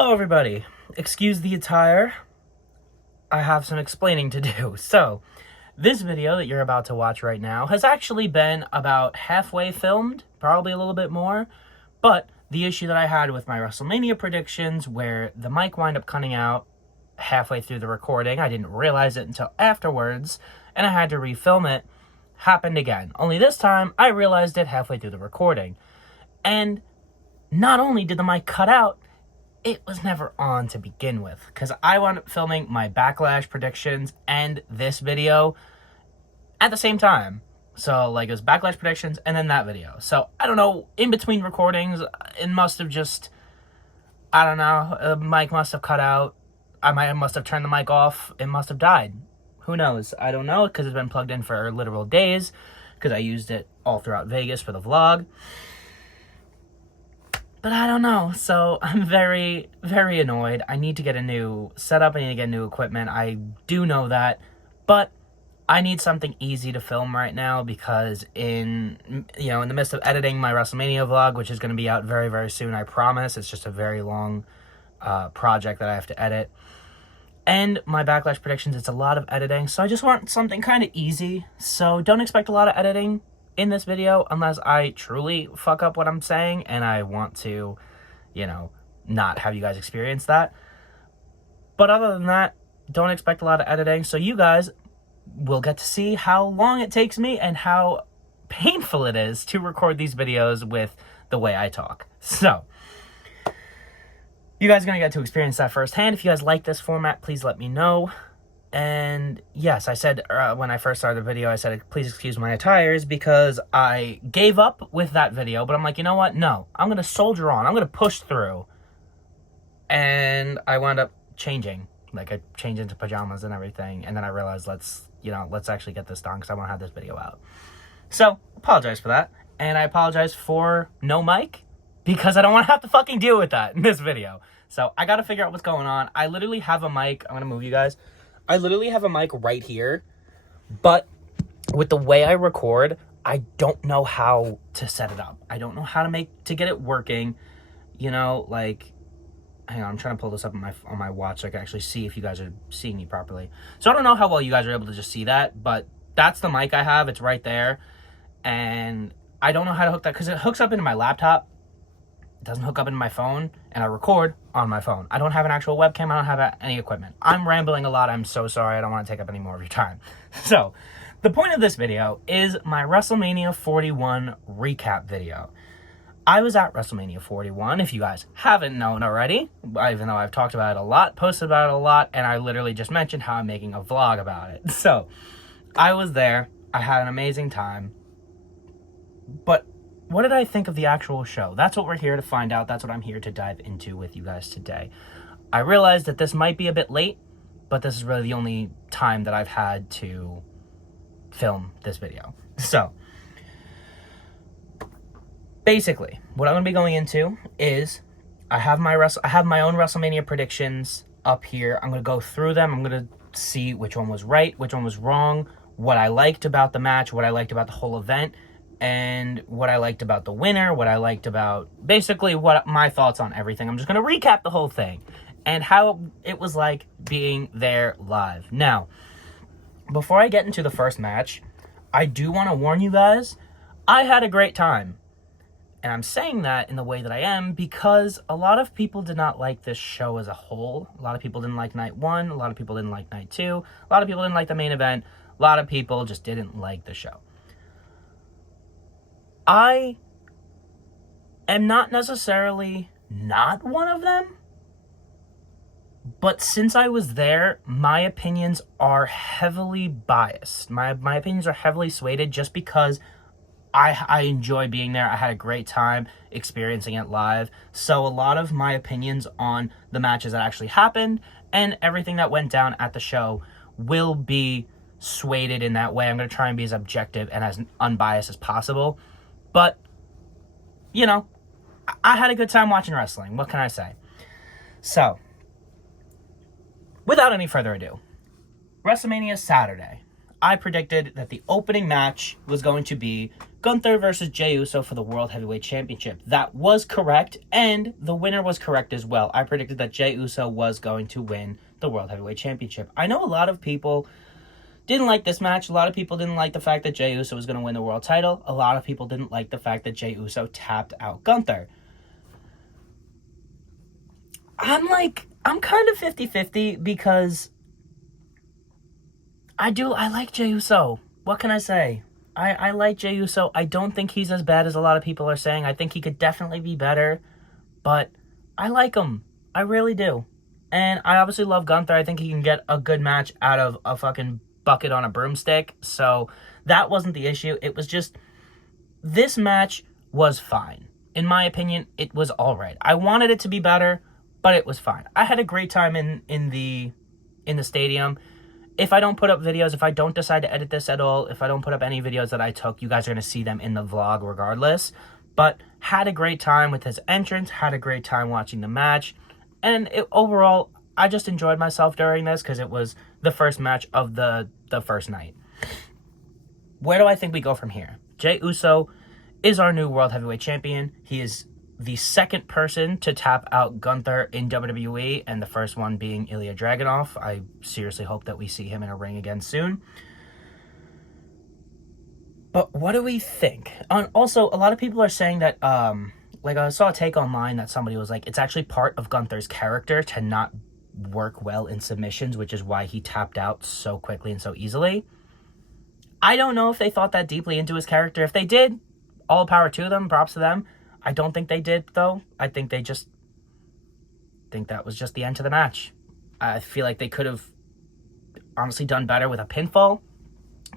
Hello everybody, excuse the attire, I have some explaining to do. So, this video that you're about to watch right now has actually been about halfway filmed, probably a little bit more, but the issue that I had with my WrestleMania predictions where the mic wound up cutting out halfway through the recording, I didn't realize it until afterwards, and I had to refilm it, happened again. Only this time, I realized it halfway through the recording. And not only did the mic cut out, it was never on to begin with, because I wound up filming my Backlash predictions and this video at the same time. So, it was Backlash predictions and then that video. So, I don't know, in between recordings, it must have just, I don't know, the mic must have cut out. I must have turned the mic off. It must have died. Who knows? I don't know, because it's been plugged in for literal days, because I used it all throughout Vegas for the vlog. But I don't know, so I'm very, very annoyed. I need to get a new setup, I need to get new equipment, I do know that, but I need something easy to film right now because in the midst of editing my WrestleMania vlog, which is going to be out very, very soon, I promise, it's just a very long project that I have to edit, and my Backlash predictions, it's a lot of editing, so I just want something kind of easy, so don't expect a lot of editing in this video unless I truly fuck up what I'm saying and I want to, not have you guys experience that. But other than that, don't expect a lot of editing, so you guys will get to see how long it takes me and how painful it is to record these videos with the way I talk. So, you guys are going to get to experience that firsthand. If you guys like this format, please let me know. And yes, I said when I first started the video, I said, please excuse my attires because I gave up with that video. But I'm like, you know what? No, I'm going to soldier on. I'm going to push through. And I wound up changing. I changed into pajamas and everything. And then I realized, let's actually get this done because I want to have this video out. So, apologize for that. And I apologize for no mic because I don't want to have to fucking deal with that in this video. So, I got to figure out what's going on. I literally have a mic. I'm going to move you guys. I literally have a mic right here, but with the way I record, I don't know how to set it up. I don't know how to get it working, hang on, I'm trying to pull this up on my watch so I can actually see if you guys are seeing me properly. So I don't know how well you guys are able to just see that, but that's the mic I have. It's right there, and I don't know how to hook that because it hooks up into my laptop. It doesn't hook up into my phone, and I record on my phone. I don't have an actual webcam. I don't have any equipment. I'm rambling a lot. I'm so sorry. I don't want to take up any more of your time. So, the point of this video is my WrestleMania 41 recap video. I was at WrestleMania 41, if you guys haven't known already, even though I've talked about it a lot, posted about it a lot, and I literally just mentioned how I'm making a vlog about it. So, I was there. I had an amazing time. But what did I think of the actual show? That's what we're here to find out. That's what I'm here to dive into with you guys today. I realized that this might be a bit late, but this is really the only time that I've had to film this video. So, basically, what I'm going to be going into is I have my own WrestleMania predictions up here. I'm going to go through them. I'm going to see which one was right, which one was wrong, what I liked about the match, what I liked about the whole event, and what I liked about the winner, what I liked about, basically what my thoughts on everything. I'm just going to recap the whole thing and how it was like being there live. Now, before I get into the first match, I do want to warn you guys, I had a great time. And I'm saying that in the way that I am because a lot of people did not like this show as a whole. A lot of people didn't like night 1, a lot of people didn't like night 2, a lot of people didn't like the main event, a lot of people just didn't like the show. I am not necessarily not one of them, but since I was there, my opinions are heavily biased. My opinions are heavily swayed just because I enjoy being there. I had a great time experiencing it live. So a lot of my opinions on the matches that actually happened and everything that went down at the show will be swayed in that way. I'm going to try and be as objective and as unbiased as possible. But, I had a good time watching wrestling. What can I say? So, without any further ado, WrestleMania Saturday. I predicted that the opening match was going to be Gunther versus Jey Uso for the World Heavyweight Championship. That was correct, and the winner was correct as well. I predicted that Jey Uso was going to win the World Heavyweight Championship. I know a lot of people didn't like this match. A lot of people didn't like the fact that Jey Uso was going to win the world title. A lot of people didn't like the fact that Jey Uso tapped out Gunther. I'm kind of 50-50 because I like Jey Uso. What can I say? I like Jey Uso. I don't think he's as bad as a lot of people are saying. I think he could definitely be better, but I like him. I really do. And I obviously love Gunther. I think he can get a good match out of a fucking bucket on a broomstick. So that wasn't the issue. It was just, this match was fine. In my opinion, it was all right. I wanted it to be better, but it was fine. I had a great time in the stadium. If I don't put up videos, if I don't decide to edit this at all, if I don't put up any videos that I took, you guys are going to see them in the vlog regardless. But had a great time with his entrance, had a great time watching the match. And overall, I just enjoyed myself during this because it was the first match of the first night. Where do I think we go from here? Jey Uso is our new World Heavyweight Champion. He is the second person to tap out Gunther in WWE, and the first one being Ilya Dragunov. I seriously hope that we see him in a ring again soon. But what do we think? Also, a lot of people are saying that, I saw a take online that somebody was like, it's actually part of Gunther's character to not work well in submissions, which is why he tapped out so quickly and so easily. I don't know if they thought that deeply into his character. If they did, all power to them, props to them. I don't think they did, though. I think they just think that was just the end to the match. I feel like they could have honestly done better with a pinfall,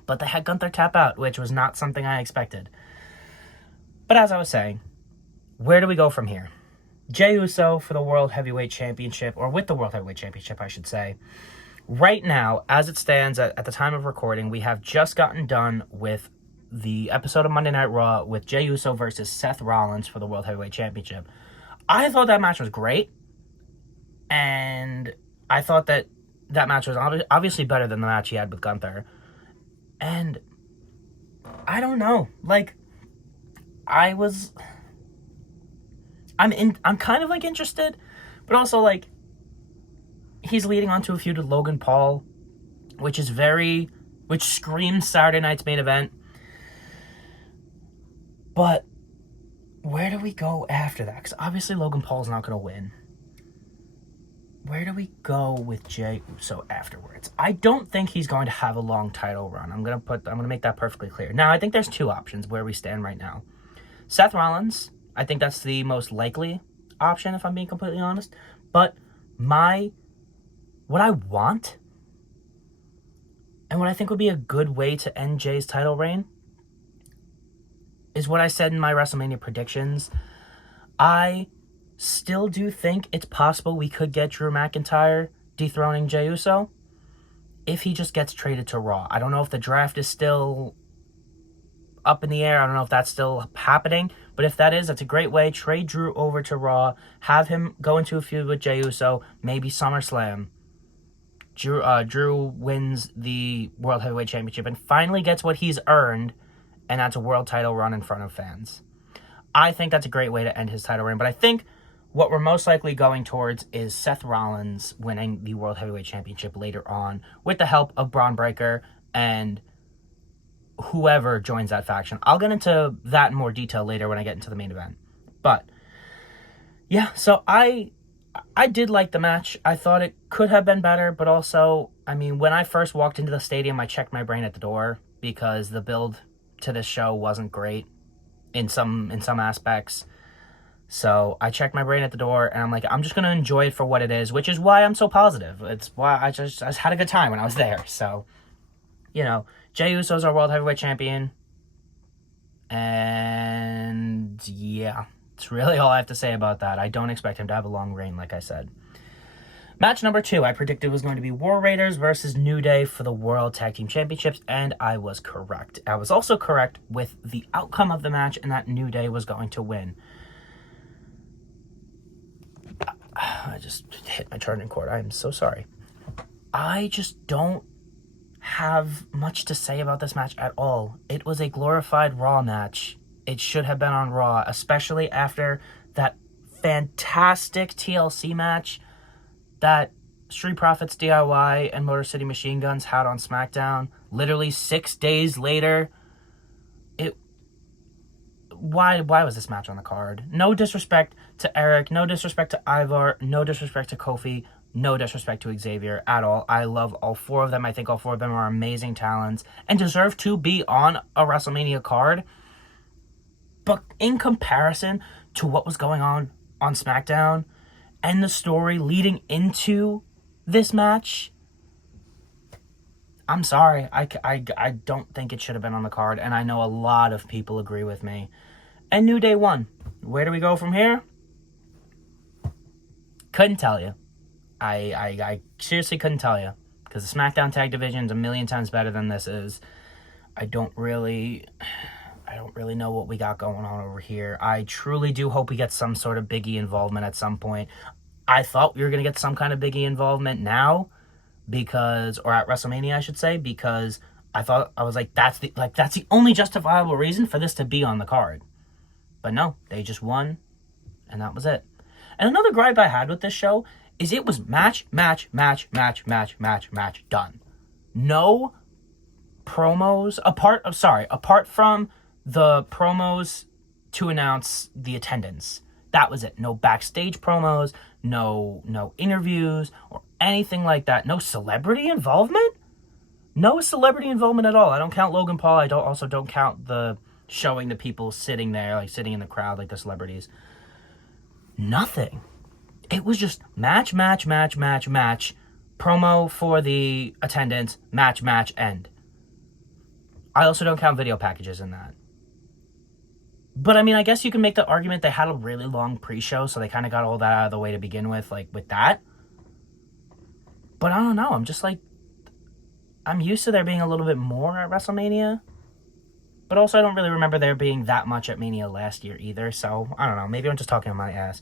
but they had Gunther tap out, which was not something I expected. But as I was saying, where do we go from here? Jey Uso for the World Heavyweight Championship, or with the World Heavyweight Championship, I should say. Right now, as it stands at the time of recording, we have just gotten done with the episode of Monday Night Raw with Jey Uso versus Seth Rollins for the World Heavyweight Championship. I thought that match was great, and I thought that match was obviously better than the match he had with Gunther. And I don't know, I'm kind of interested, but also he's leading on to a feud with Logan Paul, which screams Saturday night's main event. But where do we go after that? Because obviously Logan Paul's not going to win. Where do we go with Jey Uso afterwards? I don't think he's going to have a long title run. I'm going to make that perfectly clear. Now, I think there's two options where we stand right now. Seth Rollins, I think that's the most likely option, if I'm being completely honest. But what I want, and what I think would be a good way to end Jay's title reign, is what I said in my WrestleMania predictions. I still do think it's possible we could get Drew McIntyre dethroning Jey Uso if he just gets traded to Raw. I don't know if the draft is still up in the air. I don't know if that's still happening. But if that is, that's a great way. Trade Drew over to Raw. Have him go into a feud with Jey Uso. Maybe SummerSlam. Drew wins the World Heavyweight Championship and finally gets what he's earned, and that's a world title run in front of fans. I think that's a great way to end his title reign. But I think what we're most likely going towards is Seth Rollins winning the World Heavyweight Championship later on with the help of Bron Breakker and whoever joins that faction. I'll get into that in more detail later when I get into the main event. But yeah, so I did like the match. I thought it could have been better, but also, when I first walked into the stadium, I checked my brain at the door because the build to this show wasn't great in some aspects. So I checked my brain at the door, and I'm like, I'm just going to enjoy it for what it is, which is why I'm so positive. It's why I just had a good time when I was there. So, Jey Uso's our World Heavyweight Champion. And yeah, that's really all I have to say about that. I don't expect him to have a long reign, like I said. Match number 2, I predicted was going to be War Raiders versus New Day for the World Tag Team Championships, and I was correct. I was also correct with the outcome of the match, and that New Day was going to win. I just hit my charging cord. I am so sorry. I just don't have much to say about this match at all. It was a glorified Raw match. It should have been on Raw, especially after that fantastic TLC match that Street Profits DIY and Motor City Machine Guns had on SmackDown. Literally 6 days later. Why was this match on the card? No disrespect to Eric, no disrespect to Ivar, no disrespect to Kofi, no disrespect to Xavier at all. I love all 4 of them. I think all 4 of them are amazing talents and deserve to be on a WrestleMania card. But in comparison to what was going on SmackDown and the story leading into this match, I'm sorry. I don't think it should have been on the card, and I know a lot of people agree with me. And New Day won. Where do we go from here? Couldn't tell you. I seriously couldn't tell you. Because the SmackDown Tag Division is a million times better than this is. I don't really know what we got going on over here. I truly do hope we get some sort of Big E involvement at some point. I thought we were going to get some kind of Big E involvement now. Or at WrestleMania, I should say. Because I was like, that's the only justifiable reason for this to be on the card. But no, they just won, and that was it. And another gripe I had with this show is it was match, done. No promos, apart from the promos to announce the attendance. That was it. No backstage promos, no interviews, or anything like that. No celebrity involvement? No celebrity involvement at all. I don't count Logan Paul. I don't count the showing the people sitting there, like sitting in the crowd, like the celebrities. Nothing. It was just match, promo for the attendance, match, end. I also don't count video packages in that. But, I mean, I guess you can make the argument they had a really long pre-show, so they kind of got all that out of the way to begin with, like, with that. But I don't know, I'm just like, I'm used to there being a little bit more at WrestleMania. But also, I don't really remember there being that much at Mania last year either, so I don't know. Maybe I'm just talking on my ass.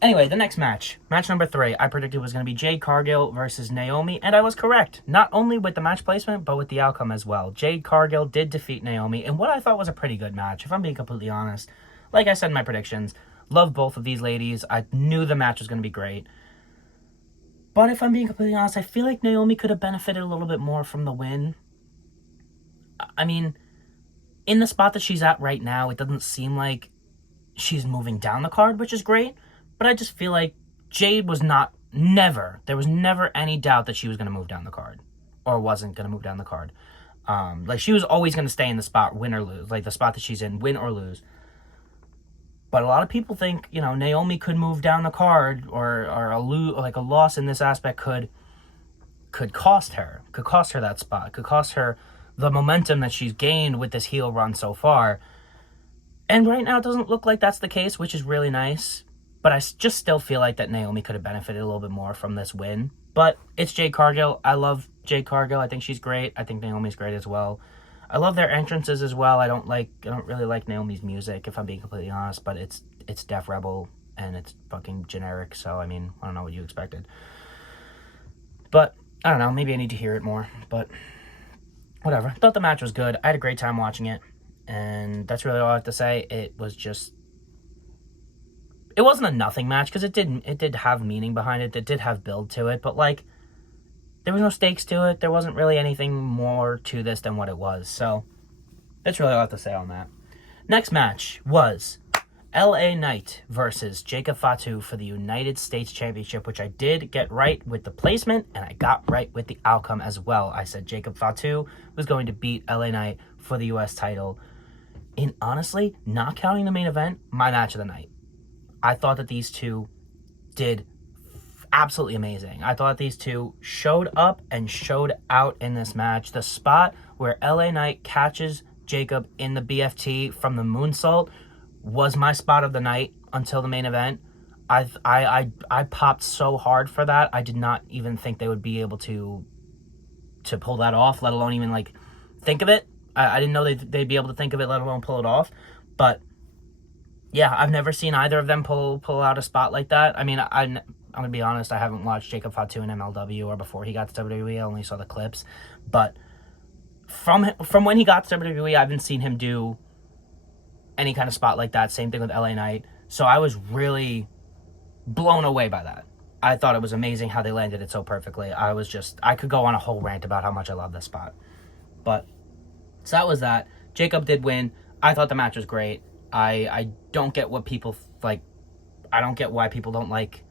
Anyway, the next match. Match number 3, I predicted was going to be Jade Cargill versus Naomi, and I was correct. Not only with the match placement, but with the outcome as well. Jade Cargill did defeat Naomi in what I thought was a pretty good match, if I'm being completely honest. Like I said in my predictions, love both of these ladies. I knew the match was going to be great. But if I'm being completely honest, I feel like Naomi could have benefited a little bit more from the win. I mean, in the spot that she's at right now, it doesn't seem like she's moving down the card, which is great. But I just feel like Jade was there was never any doubt that she was going to move down the card. Or wasn't going to move down the card. Like, she was always going to stay in the spot, win or lose. Like, the spot that she's in, win or lose. But a lot of people think, Naomi could move down the card, or a loss in this aspect could cost her. Could cost her that spot. Could cost her the momentum that she's gained with this heel run so far. And right now it doesn't look like that's the case, which is really nice. But I just still feel like that Naomi could have benefited a little bit more from this win. But it's Jade Cargill. I love Jade Cargill. I think she's great. I think Naomi's great as well. I love their entrances as well. I don't really like Naomi's music, if I'm being completely honest. But it's Def Rebel, and it's fucking generic. So, I mean, I don't know what you expected. But, I don't know. Maybe I need to hear it more. But whatever. I thought the match was good. I had a great time watching it. And that's really all I have to say. It wasn't a nothing match, because it did have meaning behind it. It did have build to it. But, there was no stakes to it. There wasn't really anything more to this than what it was. So, that's really all I have to say on that. Next match was LA Knight versus Jacob Fatu for the United States Championship, which I did get right with the placement, and I got right with the outcome as well. I said Jacob Fatu was going to beat LA Knight for the U.S. title. And honestly, not counting the main event, my match of the night. I thought that these two did absolutely amazing. I thought these two showed up and showed out in this match. The spot where LA Knight catches Jacob in the BFT from the moonsault was my spot of the night until the main event. I popped so hard for that. I did not even think they would be able to pull that off, let alone even think of it. I didn't know they'd be able to think of it, let alone pull it off. But yeah, I've never seen either of them pull out a spot like that. I mean, I'm I'm going to be honest, I haven't watched Jacob Fatu in MLW or before he got to WWE. I only saw the clips. But from when he got to WWE, I haven't seen him do any kind of spot like that. Same thing with LA Knight. So I was really blown away by that. I thought it was amazing how they landed it so perfectly. I could go on a whole rant about how much I love this spot. But, so that was that. Jacob did win. I thought the match was great. I don't get what people, like, I don't get why people don't like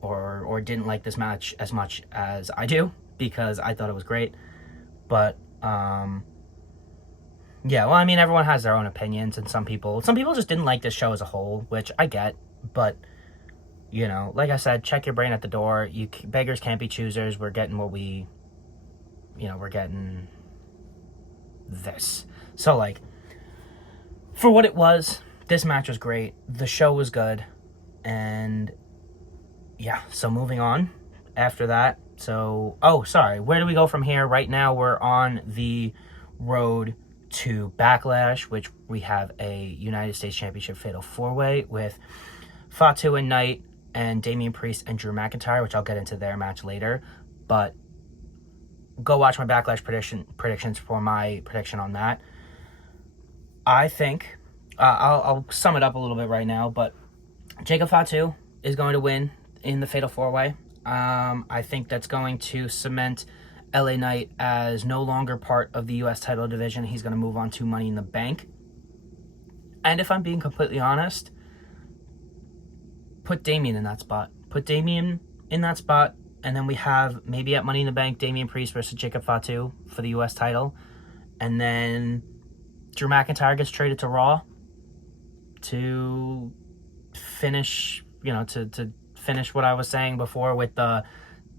or didn't like this match as much as I do, because I thought it was great. But, yeah, well, I mean, everyone has their own opinions, and some people just didn't like this show as a whole, which I get, but, you know, like I said, check your brain at the door. Beggars can't be choosers. We're getting what we're getting this. So, like, for what it was, this match was great. The show was good. And, yeah, so moving on after that. So, oh, sorry, where do we go from here? Right now, we're on the road to Backlash, which we have a United States Championship Fatal 4-Way with Fatu and Knight and Damian Priest and Drew McIntyre, which I'll get into their match later. But go watch my Backlash predictions for my prediction on that. I think, I'll sum it up a little bit right now, but Jacob Fatu is going to win in the Fatal 4-Way. I think that's going to cement LA Knight as no longer part of the U.S. title division. He's going to move on to Money in the Bank. And if I'm being completely honest, put Damian in that spot. Put Damian in that spot, and then we have, maybe at Money in the Bank, Damian Priest versus Jacob Fatu for the U.S. title. And then Drew McIntyre gets traded to Raw to finish, to finish what I was saying before with the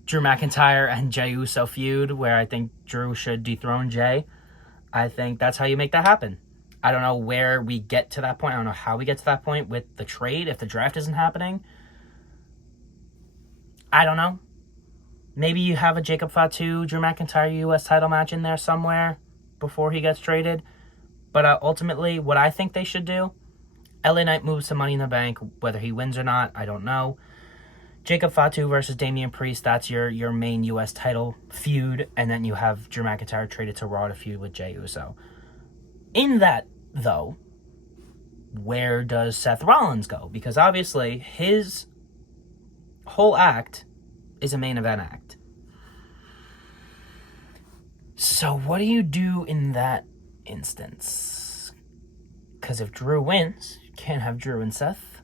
Drew McIntyre and Jey Uso feud, where I think Drew should dethrone Jey. I think that's how you make that happen. I don't know where we get to that point. I don't know how we get to that point with the trade if the draft isn't happening. I don't know. Maybe you have a Jacob Fatu, Drew McIntyre U.S. title match in there somewhere before he gets traded. But ultimately, what I think they should do, LA Knight moves to Money in the Bank, whether he wins or not, I don't know. Jacob Fatu versus Damian Priest, that's your main U.S. title feud, and then you have Drew McIntyre traded to Raw to feud with Jey Uso. In that, though, where does Seth Rollins go? Because obviously, his whole act is a main event act. So what do you do in that instance? Because if Drew wins, you can't have Drew and Seth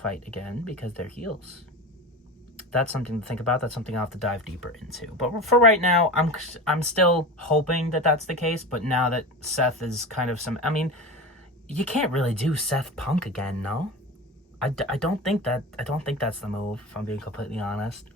fight again because they're heels. That's something to think about. That's something I'll have to dive deeper into. But for right now, I'm still hoping that that's the case. But now that Seth is kind of you can't really do Seth Punk again, no? I don't think that's the move, if I'm being completely honest.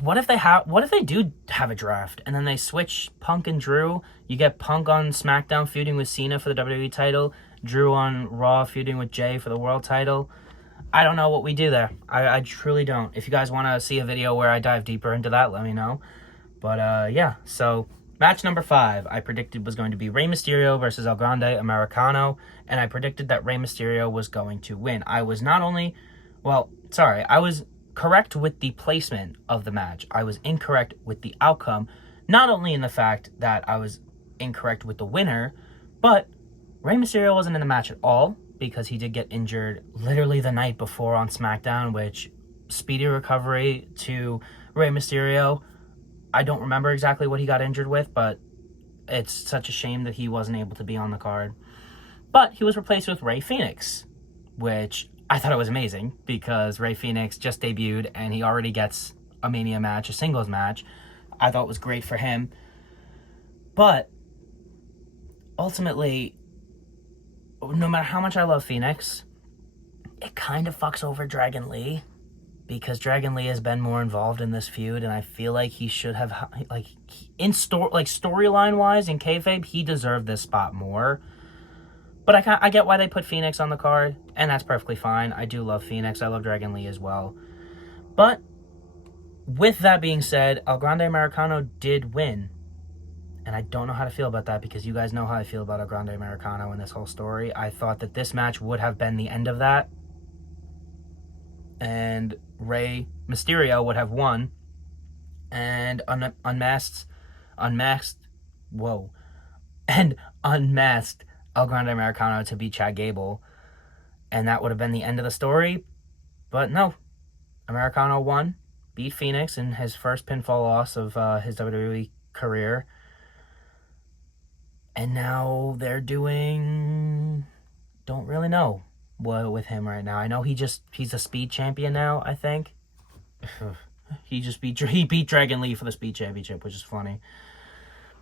What if they do have a draft and then they switch Punk and Drew? You get Punk on SmackDown feuding with Cena for the WWE title, Drew on Raw feuding with Jey for the world title. I don't know what we do there. I truly don't. If you guys want to see a video where I dive deeper into that, let me know. But yeah, so match number 5 I predicted was going to be Rey Mysterio versus El Grande Americano, and I predicted that Rey Mysterio was going to win. I was correct with the placement of the match. I was incorrect with the outcome, not only in the fact that I was incorrect with the winner, but Rey Mysterio wasn't in the match at all because he did get injured literally the night before on SmackDown, which speedy recovery to Rey Mysterio. I don't remember exactly what he got injured with, but it's such a shame that he wasn't able to be on the card. But he was replaced with Rey Fenix, which I thought it was amazing because Rey Fenix just debuted and he already gets a Mania match, a singles match. I thought it was great for him. But ultimately, no matter how much I love Fenix, it kind of fucks over Dragon Lee because Dragon Lee has been more involved in this feud, and I feel like he should have, storyline-wise, in kayfabe, he deserved this spot more. But I get why they put Fenix on the card, and that's perfectly fine. I do love Fenix. I love Dragon Lee as well. But with that being said, El Grande Americano did win. And I don't know how to feel about that because you guys know how I feel about a Grande Americano in this whole story. I thought that this match would have been the end of that. And Mysterio would have won. And unmasked El Grande Americano to beat Chad Gable. And that would have been the end of the story. But no. Americano won. Beat Fenix in his first pinfall loss of his WWE career. And now they're don't really know what with him right now. I know he's a speed champion now, I think. He beat Dragon Lee for the speed championship, which is funny.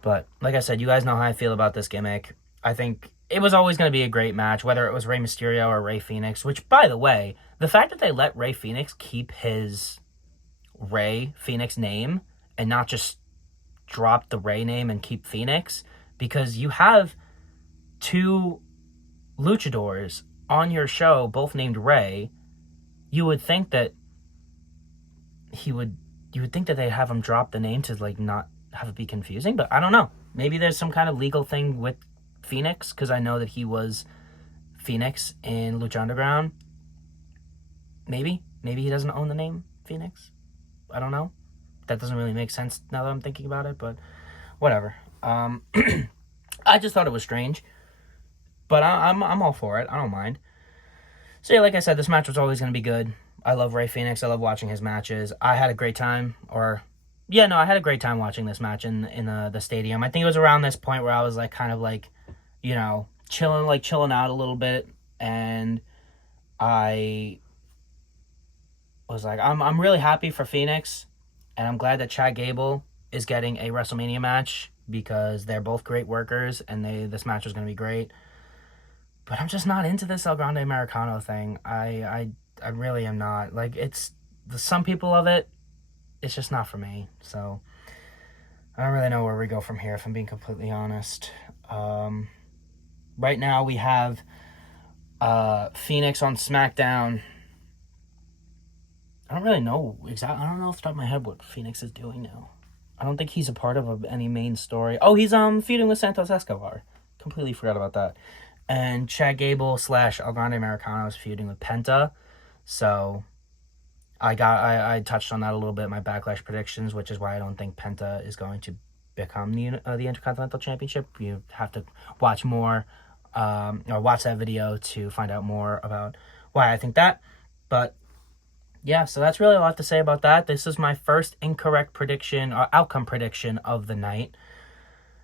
But like I said, you guys know how I feel about this gimmick. I think it was always going to be a great match, whether it was Rey Mysterio or Rey Fenix, which, by the way, the fact that they let Rey Fenix keep his Rey Fenix name and not just drop the Rey name and keep Fenix, because you have two luchadors on your show, both named Rey, you would think that you would think that they'd have him drop the name to like not have it be confusing, but I don't know. Maybe there's some kind of legal thing with Fenix, because I know that he was Fenix in Lucha Underground. Maybe he doesn't own the name Fenix. I don't know. That doesn't really make sense now that I'm thinking about it, but whatever. I just thought it was strange, but I'm all for it. I don't mind. So yeah, like I said, this match was always going to be good. I love Rey Fenix. I love watching his matches. I had a great time, I had a great time watching this match in the stadium. I think it was around this point where I was like, kind of like, chilling out a little bit, and I was like, I'm really happy for Fenix, and I'm glad that Chad Gable is getting a WrestleMania match, because they're both great workers, and this match is going to be great. But I'm just not into this El Grande Americano thing. I really am not. Like, some people love it. It's just not for me. So I don't really know where we go from here, if I'm being completely honest. Right now we have Fenix on SmackDown. I don't really know exactly. I don't know off the top of my head what Fenix is doing now. I don't think he's a part of any main story. Oh, he's feuding with Santos Escobar. Completely forgot about that. And Chad Gable / El Grande Americano is feuding with PENTA. So I touched on that a little bit in my Backlash predictions, which is why I don't think PENTA is going to become the Intercontinental Championship. You have to watch more, or watch that video to find out more about why I think that. But yeah, so that's really a lot to say about that. This is my first incorrect prediction, or outcome prediction of the night.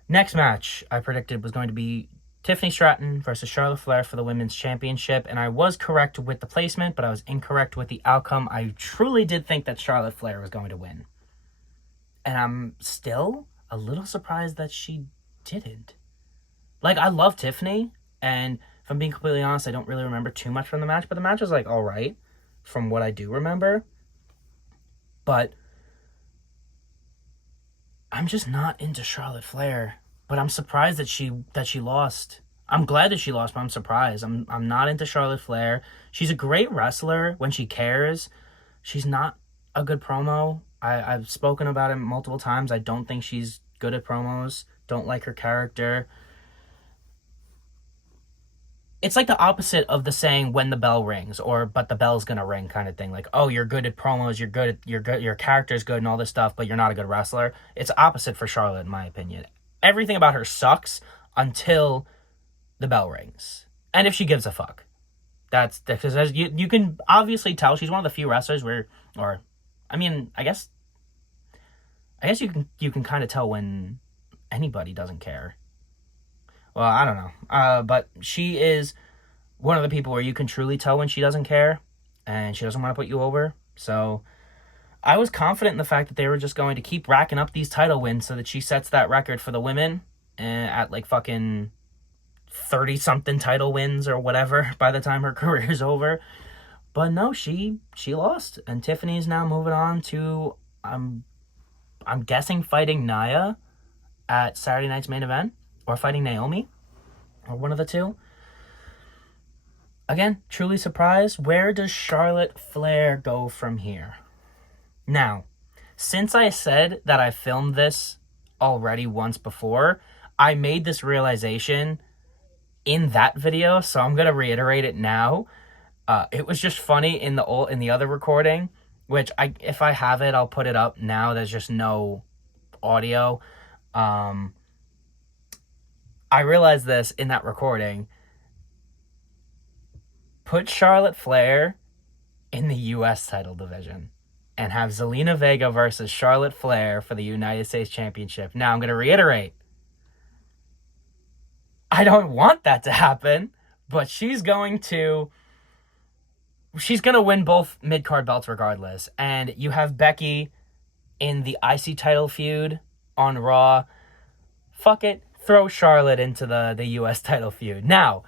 Next match I predicted was going to be Tiffany Stratton versus Charlotte Flair for the Women's Championship, and I was correct with the placement, but I was incorrect with the outcome. I truly did think that Charlotte Flair was going to win. And I'm still a little surprised that she didn't. Like, I love Tiffany, and if I'm being completely honest, I don't really remember too much from the match, but the match was, like, alright from what I do remember. But I'm just not into Charlotte Flair. But I'm surprised that she lost. I'm glad that she lost, but I'm surprised. I'm not into Charlotte Flair. She's a great wrestler when she cares. She's not a good promo. I've spoken about it multiple times. I don't think she's good at promos. Don't like her character. It's like the opposite of the saying when the bell rings, or but the bell's gonna ring kind of thing. Like, oh, you're good at promos, you're good, your character's good and all this stuff, but you're not a good wrestler. It's opposite for Charlotte, in my opinion. Everything about her sucks until the bell rings. And if she gives a fuck. That's because you can obviously tell she's one of the few wrestlers I guess you can kind of tell when anybody doesn't care. Well, I don't know. But she is one of the people where you can truly tell when she doesn't care and she doesn't want to put you over. So I was confident in the fact that they were just going to keep racking up these title wins so that she sets that record for the women at like fucking 30-something title wins or whatever by the time her career is over. But no, she lost. And Tiffany's now moving on to, I'm guessing, fighting Nia at Saturday night's main event. Or fighting Naomi. Or one of the two. Again, truly surprised. Where does Charlotte Flair go from here? Now, since I said that I filmed this already once before. I made this realization in that video, so I'm going to reiterate it now. It was just funny in the other recording, which if I have it, I'll put it up now. There's just no audio. I realized this in that recording. Put Charlotte Flair in the U.S. title division and have Zelina Vega versus Charlotte Flair for the United States Championship. Now, I'm going to reiterate. I don't want that to happen, but she's going to win both mid-card belts regardless. And you have Becky in the IC title feud on Raw. Fuck it. Throw Charlotte into the U.S. title feud. Now,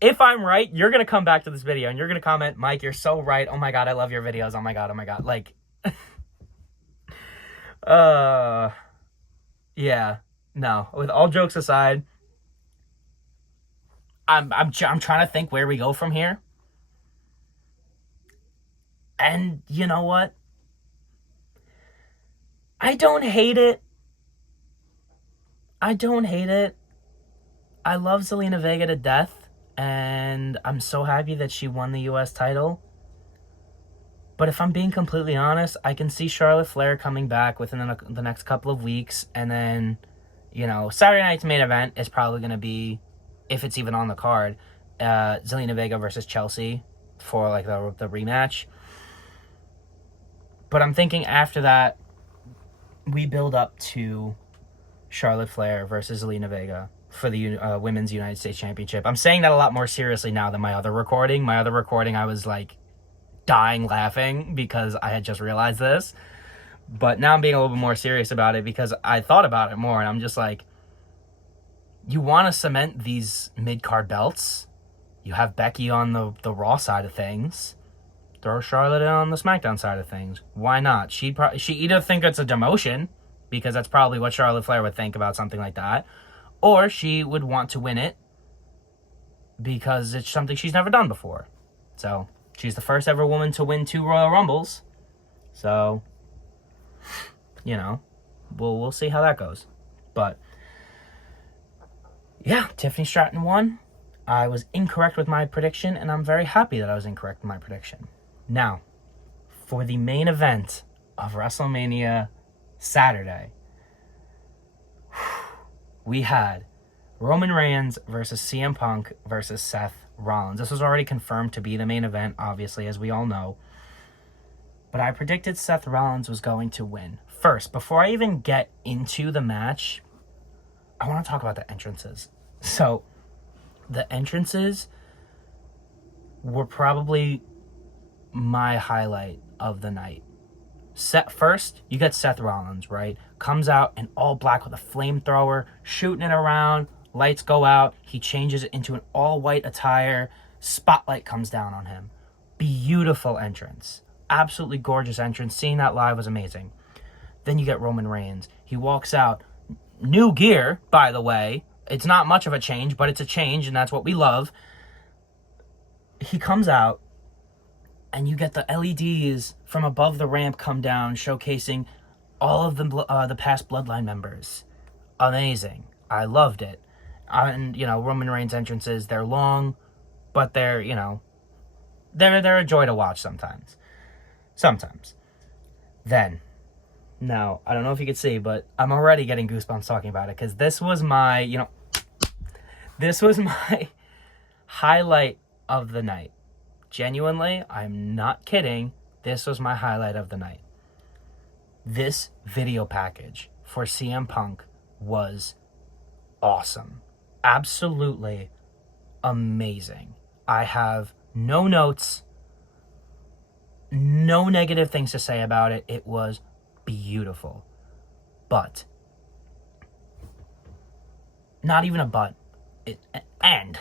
if I'm right, you're going to come back to this video and you're going to comment, Mike, you're so right. Oh my God, I love your videos. Oh my God. Like, yeah, no, with all jokes aside, I'm trying to think where we go from here. And you know what? I don't hate it. I love Zelina Vega to death, and I'm so happy that she won the U.S. title. But if I'm being completely honest, I can see Charlotte Flair coming back within the next couple of weeks, and then, Saturday night's main event is probably going to be, if it's even on the card, Zelina Vega versus Chelsea for like the rematch. But I'm thinking after that, we build up to Charlotte Flair versus Zelina Vega for the Women's United States Championship. I'm saying that a lot more seriously now than my other recording. My other recording, I was like dying laughing because I had just realized this. But now I'm being a little bit more serious about it because I thought about it more, and I'm just like, you want to cement these mid-card belts. You have Becky on the Raw side of things. Throw Charlotte in on the SmackDown side of things. Why not? She either think it's a demotion, because that's probably what Charlotte Flair would think about something like that, or she would want to win it because it's something she's never done before. So she's the first ever woman to win 2 Royal Rumbles. So, we'll see how that goes. But yeah, Tiffany Stratton won. I was incorrect with my prediction, and I'm very happy that I was incorrect with my prediction. Now, for the main event of WrestleMania Saturday, we had Roman Reigns versus CM Punk versus Seth Rollins. This was already confirmed to be the main event, obviously, as we all know. But I predicted Seth Rollins was going to win. First, before I even get into the match, I want to talk about the entrances. So, the entrances were probably my highlight of the night. First, you get Seth Rollins, right? Comes out in all black with a flamethrower, shooting it around, lights go out, he changes it into an all-white attire, spotlight comes down on him. Beautiful entrance. Absolutely gorgeous entrance. Seeing that live was amazing. Then you get Roman Reigns. He walks out. New gear, by the way. It's not much of a change, but it's a change, and that's what we love. He comes out, and you get the LEDs from above the ramp come down, showcasing all of the past Bloodline members. Amazing. I loved it. And, Roman Reigns' entrances, they're long, but they're a joy to watch sometimes. Then, now, I don't know if you can see, but I'm already getting goosebumps talking about it, because this was my highlight of the night. Genuinely, I'm not kidding. This was my highlight of the night. This video package for CM Punk was awesome. Absolutely amazing. I have no notes, no negative things to say about it. It was beautiful. But, not even a but. And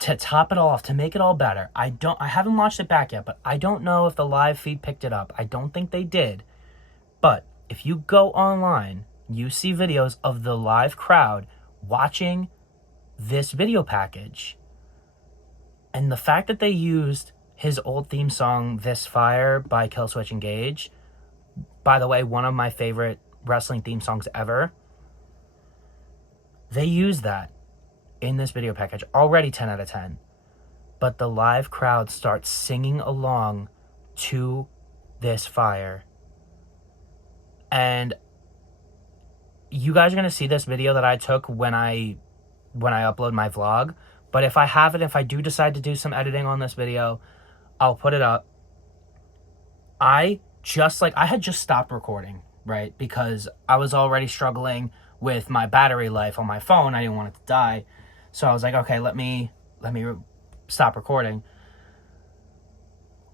to top it off, to make it all better, I haven't watched it back yet, but I don't know if the live feed picked it up. I don't think they did. But if you go online, you see videos of the live crowd watching this video package. And the fact that they used his old theme song, This Fire by Killswitch Engage, by the way, one of my favorite wrestling theme songs ever. They use that in this video package. Already 10 out of 10. But the live crowd starts singing along to this fire. And you guys are going to see this video that I took when I upload my vlog. But if I do decide to do some editing on this video, I'll put it up. I had just stopped recording, right? Because I was already struggling with my battery life on my phone. I didn't want it to die. So I was like, okay, let me stop recording.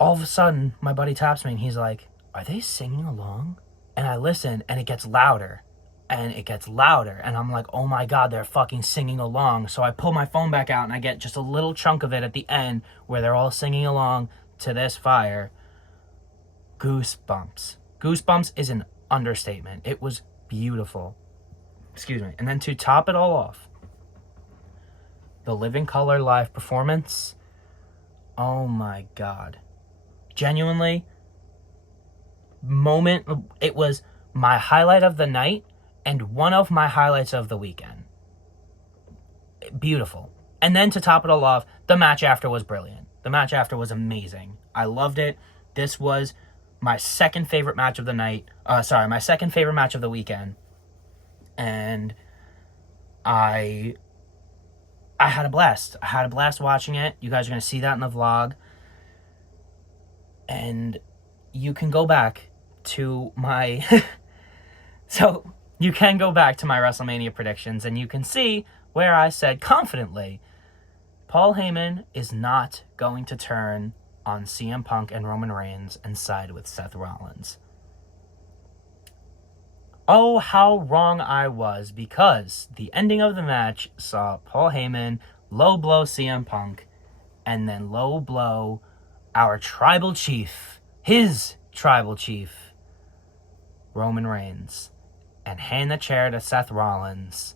All of a sudden, my buddy taps me and he's like, are they singing along? And I listen and it gets louder. And it gets louder. And I'm like, oh my God, they're fucking singing along. So I pull my phone back out and I get just a little chunk of it at the end where they're all singing along to this fire. Goosebumps. Goosebumps is an understatement. It was beautiful. Excuse me. And then to top it all off, the Living Color live performance. Oh my God. Genuinely, it was my highlight of the night and one of my highlights of the weekend. Beautiful. And then to top it all off, the match after was brilliant. The match after was amazing. I loved it. This was my second favorite match of the night. My second favorite match of the weekend. And I had a blast. I had a blast watching it. You guys are going to see that in the vlog. And you can go back to my... So, you can go back to my WrestleMania predictions and you can see where I said confidently, Paul Heyman is not going to turn on CM Punk and Roman Reigns and side with Seth Rollins. Oh, how wrong I was, because the ending of the match saw Paul Heyman low blow CM Punk and then low blow our tribal chief, his tribal chief, Roman Reigns, and hand the chair to Seth Rollins,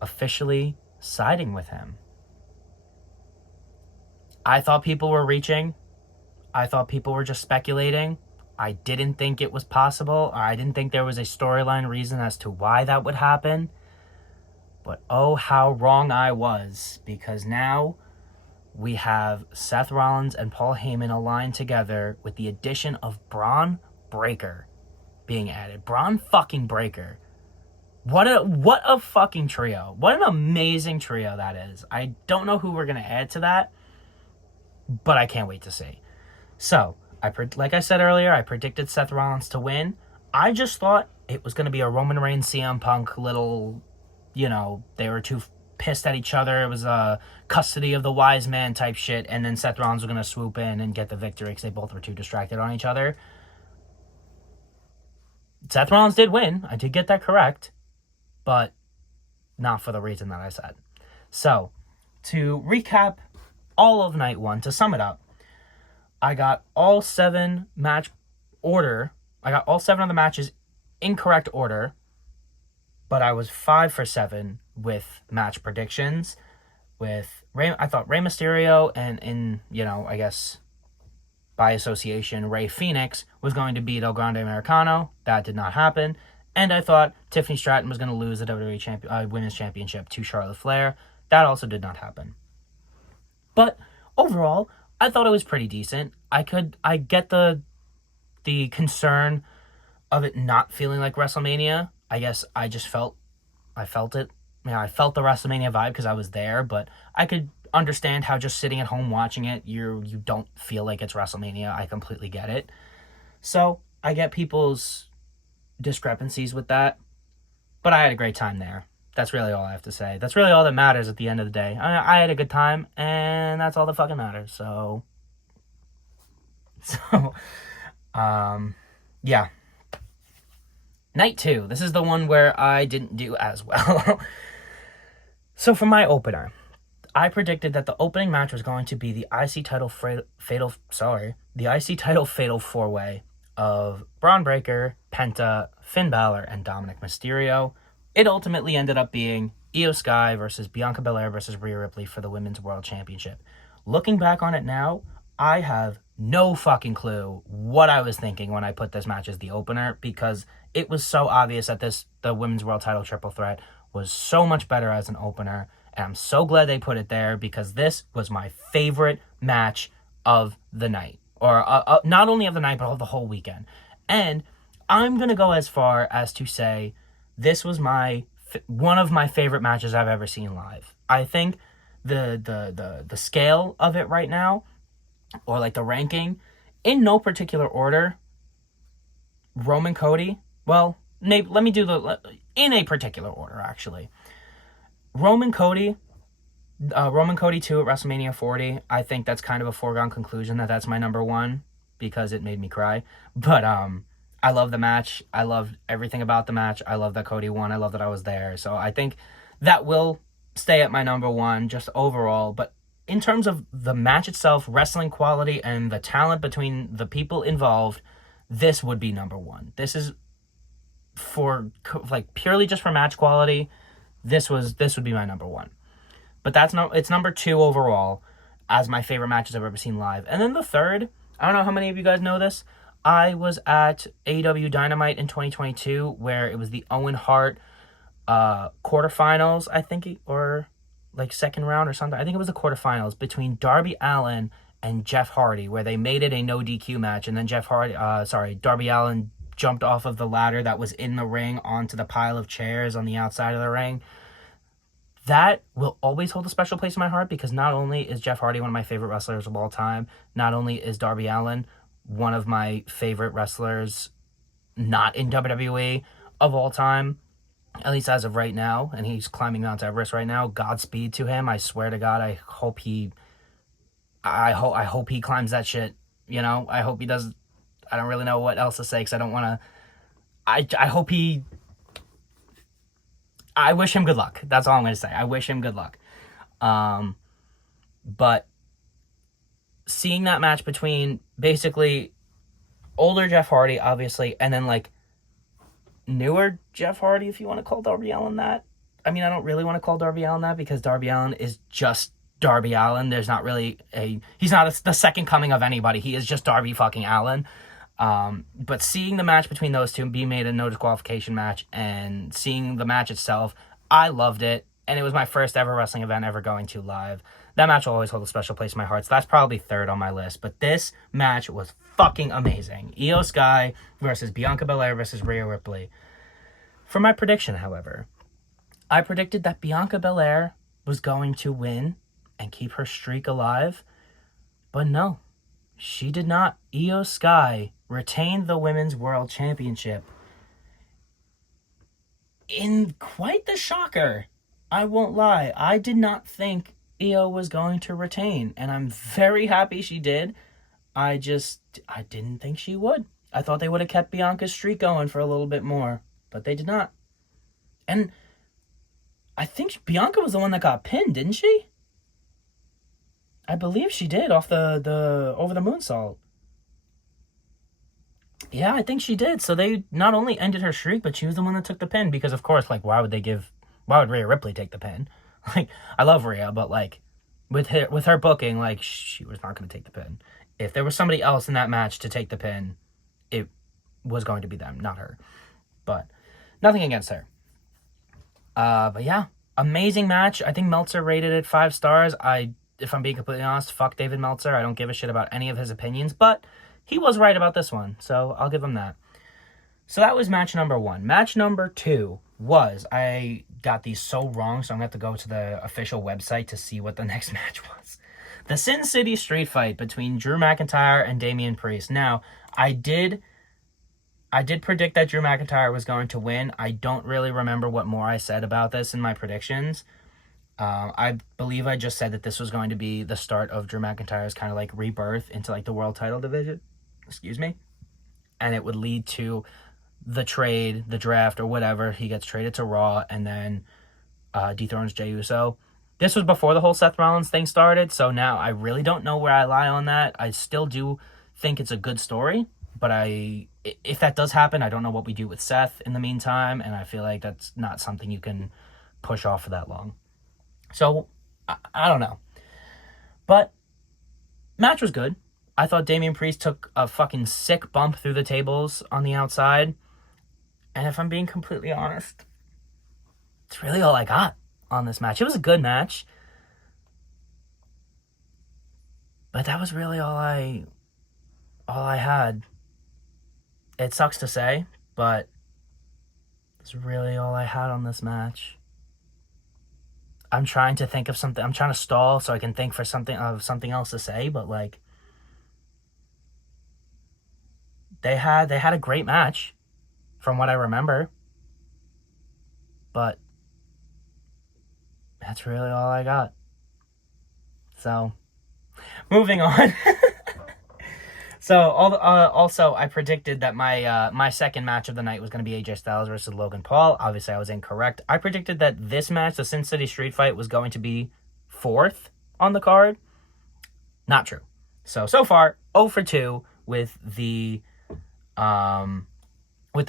officially siding with him. I thought people were reaching. I thought people were just speculating. I didn't think it was possible, or I didn't think there was a storyline reason as to why that would happen. But oh, how wrong I was, because now we have Seth Rollins and Paul Heyman aligned together with the addition of Bron Breakker being added. Bron fucking Breakker. What a fucking trio. What an amazing trio that is. I don't know who we're going to add to that, but I can't wait to see. So, like I said earlier, I predicted Seth Rollins to win. I just thought it was going to be a Roman Reigns CM Punk little, they were too pissed at each other. It was a custody of the wise man type shit, and then Seth Rollins was going to swoop in and get the victory because they both were too distracted on each other. Seth Rollins did win. I did get that correct, but not for the reason that I said. So, to recap all of night one, to sum it up, I got all 7 match order. I got all 7 of the matches in correct order, but I was 5 for 7 with match predictions. I thought Rey Mysterio and I guess by association, Rey Fenix was going to beat El Grande Americano. That did not happen. And I thought Tiffany Stratton was going to lose the WWE Women's Championship to Charlotte Flair. That also did not happen. But overall, I thought it was pretty decent. I get the concern of it not feeling like WrestleMania. I guess I felt it. I felt the WrestleMania vibe because I was there, but I could understand how just sitting at home watching it, you don't feel like it's WrestleMania. I completely get it. So I get people's discrepancies with that, but I had a great time there. That's really all I have to say. That's really all that matters at the end of the day. I had a good time, and that's all that fucking matters. So, yeah. Night 2. This is the one where I didn't do as well. So for my opener, I predicted that the opening match was going to be the IC title fatal 4-way of Bron Breakker, PENTA, Finn Bálor, and Dominik Mysterio. It ultimately ended up being Io Sky versus Bianca Belair versus Rhea Ripley for the Women's World Championship. Looking back on it now, I have no fucking clue what I was thinking when I put this match as the opener, because it was so obvious that the women's world title triple threat was so much better as an opener, and I'm so glad they put it there, because this was my favorite match of the night, or not only of the night, but of the whole weekend. And I'm going to go as far as to say this was one of my favorite matches I've ever seen live. I think the scale of it right now, or like the ranking, in no particular order, Roman Cody, well, let me do in a particular order, actually. Roman Cody 2 at WrestleMania 40, I think that's kind of a foregone conclusion that's my number one, because it made me cry. But I love the match. I love everything about the match. I love that Cody won. I love that I was there. So I think that will stay at my number one, just overall. But in terms of the match itself, wrestling quality, and the talent between the people involved, this would be number one. This is for, like, purely just for match quality, this would be my number one. But it's number two overall as my favorite matches I've ever seen live. And then the third, I don't know how many of you guys know this, I was at AEW Dynamite in 2022, where it was the Owen Hart quarterfinals, I think, or like second round or something. I think it was the quarterfinals between Darby Allin and Jeff Hardy, where they made it a no DQ match, and then Darby Allin jumped off of the ladder that was in the ring onto the pile of chairs on the outside of the ring. That will always hold a special place in my heart, because not only is Jeff Hardy one of my favorite wrestlers of all time, not only is Darby Allin one of my favorite wrestlers not in WWE of all time, at least as of right now, and he's climbing Mount Everest right now. Godspeed to him. I swear to God, I hope he climbs that shit, you know? I hope he does. I don't really know what else to say, because I don't want to. I hope he. I wish him good luck. That's all I'm going to say. I wish him good luck. But seeing that match between basically older Jeff Hardy, obviously, and then like newer Jeff Hardy, if you want to call Darby Allin that. I mean, I don't really want to call Darby Allin that, because Darby Allin is just Darby Allin. There's not really he's not the second coming of anybody. He is just Darby fucking Allin. But seeing the match between those two being made a no disqualification match, and seeing the match itself, I loved it. And it was my first ever wrestling event ever going to live. That match will always hold a special place in my heart. So that's probably third on my list. But this match was fucking amazing. Io Sky versus Bianca Belair versus Rhea Ripley. For my prediction, however, I predicted that Bianca Belair was going to win and keep her streak alive. But no, she did not. Io Sky retained the Women's World Championship in quite the shocker. I won't lie. I did not think Io was going to retain, and I'm very happy she did. I didn't think she would. I thought they would have kept Bianca's streak going for a little bit more, but they did not. And I think Bianca was the one that got pinned, didn't she? I believe she did, off the over the moonsault. Yeah, I think she did. So they not only ended her streak, but she was the one that took the pin, because of course, like, why would Rhea Ripley take the pin? Like, I love Rhea, but like with her booking, like, she was not going to take the pin. If there was somebody else in that match to take the pin, it was going to be them, not her. But nothing against her. But yeah, amazing match. I think Meltzer rated it 5 stars. If I'm being completely honest, fuck David Meltzer. I don't give a shit about any of his opinions, but he was right about this one, so I'll give him that. So that was match number 1. Match number 2 was, I got these so wrong, so I'm going to have to go to the official website to see what the next match was. The Sin City Street Fight between Drew McIntyre and Damian Priest. Now, I did predict that Drew McIntyre was going to win. I don't really remember what more I said about this in my predictions. I believe I just said that this was going to be the start of Drew McIntyre's kind of like rebirth into like the world title division. Excuse me. And it would lead to the trade, the draft, or whatever. He gets traded to Raw and then dethrones Jey Uso. This was before the whole Seth Rollins thing started, so now I really don't know where I lie on that. I still do think it's a good story, but if that does happen, I don't know what we do with Seth in the meantime, and I feel like that's not something you can push off for that long. So, I don't know. But, match was good. I thought Damian Priest took a fucking sick bump through the tables on the outside. And if I'm being completely honest, it's really all I got on this match. It was a good match, but that was really all I had. It sucks to say, but it's really all I had on this match. I'm trying to think of something. I'm trying to stall so I can think for something else to say, but like they had a great match from what I remember. But that's really all I got. So, moving on. So, also, I predicted that my second match of the night was going to be AJ Styles versus Logan Paul. Obviously, I was incorrect. I predicted that this match, the Sin City Street Fight, was going to be 4th on the card. Not true. So far, 0 for 2 with the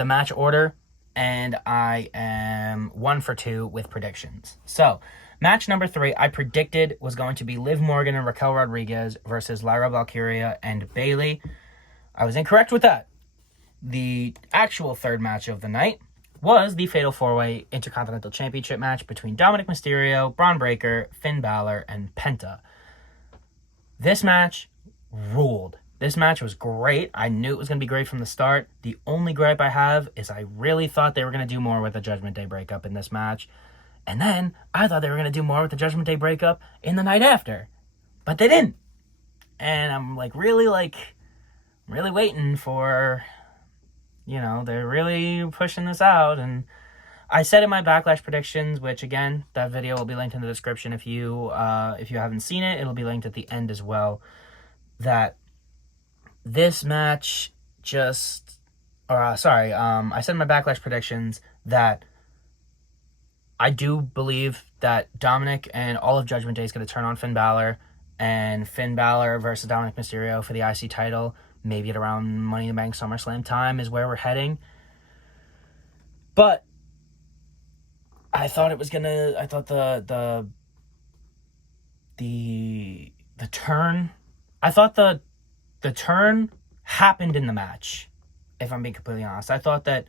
match order, and I am 1 for 2 with predictions. So, match number 3, I predicted was going to be Liv Morgan and Raquel Rodriguez versus Lyra, Valkyria, and Bayley. I was incorrect with that. The actual third match of the night was the Fatal 4-Way Intercontinental Championship match between Dominik Mysterio, Bron Breakker, Finn Bálor, and PENTA. This match ruled. This match was great. I knew it was going to be great from the start. The only gripe I have is I really thought they were going to do more with the Judgment Day breakup in this match. And then I thought they were going to do more with the Judgment Day breakup in the night after. But they didn't. And I'm really waiting for, they're really pushing this out. And I said in my Backlash predictions, which again, that video will be linked in the description if you haven't seen it. It'll be linked at the end as well. That this match I said in my Backlash predictions that I do believe that Dominik and all of Judgment Day is going to turn on Finn Bálor, and Finn Bálor versus Dominik Mysterio for the IC title, maybe at around Money in the Bank SummerSlam time is where we're heading. But I thought the turn happened in the match, if I'm being completely honest. I thought that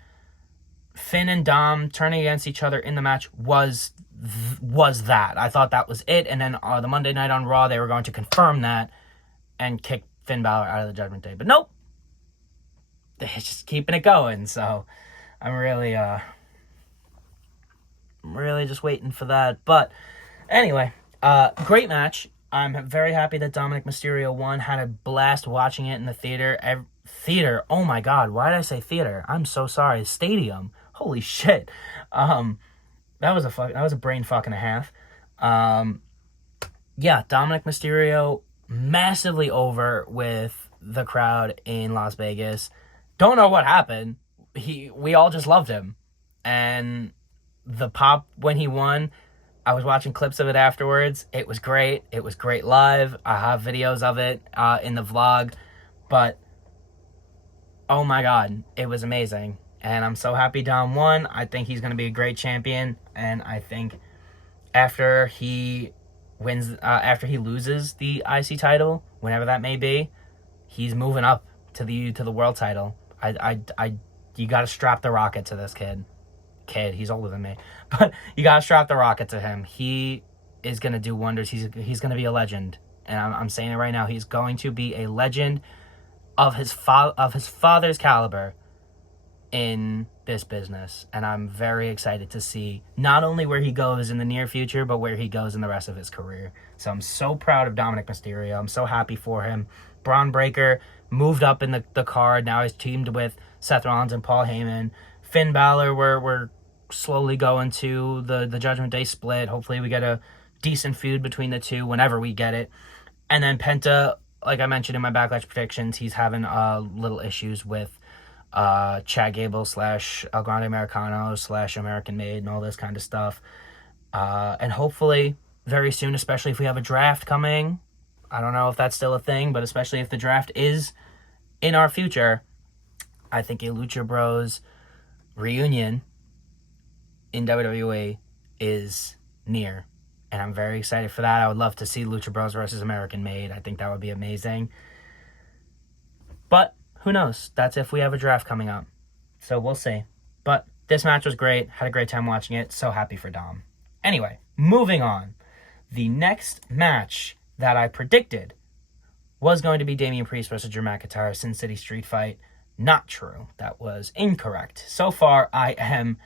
Finn and Dom turning against each other in the match was that. I thought that was it, and then the Monday night on Raw, they were going to confirm that and kick Finn Bálor out of the Judgment Day. But nope. They're just keeping it going, so I'm really just waiting for that. But anyway, great match. I'm very happy that Dominik Mysterio won. Had a blast watching it in the theater. Theater. Oh my God. Why did I say theater? I'm so sorry. Stadium. Holy shit. That was a brain fuck and a half. Yeah, Dominik Mysterio massively over with the crowd in Las Vegas. Don't know what happened. We all just loved him. And the pop when he won, I was watching clips of it afterwards. It was great. It was great live. I have videos of it in the vlog. But, oh my God, it was amazing. And I'm so happy Dom won. I think he's going to be a great champion. And I think after he loses the IC title, whenever that may be, he's moving up to the world title. You got to strap the rocket to this kid. He's older than me, but you gotta strap the rocket to him. He is gonna do wonders. He's gonna be a legend, and I'm saying it right now. He's going to be a legend of his father's caliber in this business, and I'm very excited to see not only where he goes in the near future, but where he goes in the rest of his career. So I'm so proud of Dominik Mysterio. I'm so happy for him. Bron Breakker moved up in the card. Now he's teamed with Seth Rollins and Paul Heyman. Finn Bálor, we're slowly going to the Judgment Day split. Hopefully we get a decent feud between the two whenever we get it. And then PENTA, like I mentioned in my Backlash predictions, he's having little issues with Chad Gable / Grande Americano / American Made and all this kind of stuff. And hopefully very soon, especially if we have a draft coming, I don't know if that's still a thing, but especially if the draft is in our future, I think a Lucha Bros reunion in WWE is near, and I'm very excited for that. I would love to see Lucha Bros versus American Made. I think that would be amazing. But who knows? That's if we have a draft coming up. So we'll see. But this match was great. Had a great time watching it. So happy for Dom. Anyway, moving on. The next match that I predicted was going to be Damian Priest versus Drew McIntyre Sin City Street Fight. Not true. That was incorrect. So far, I am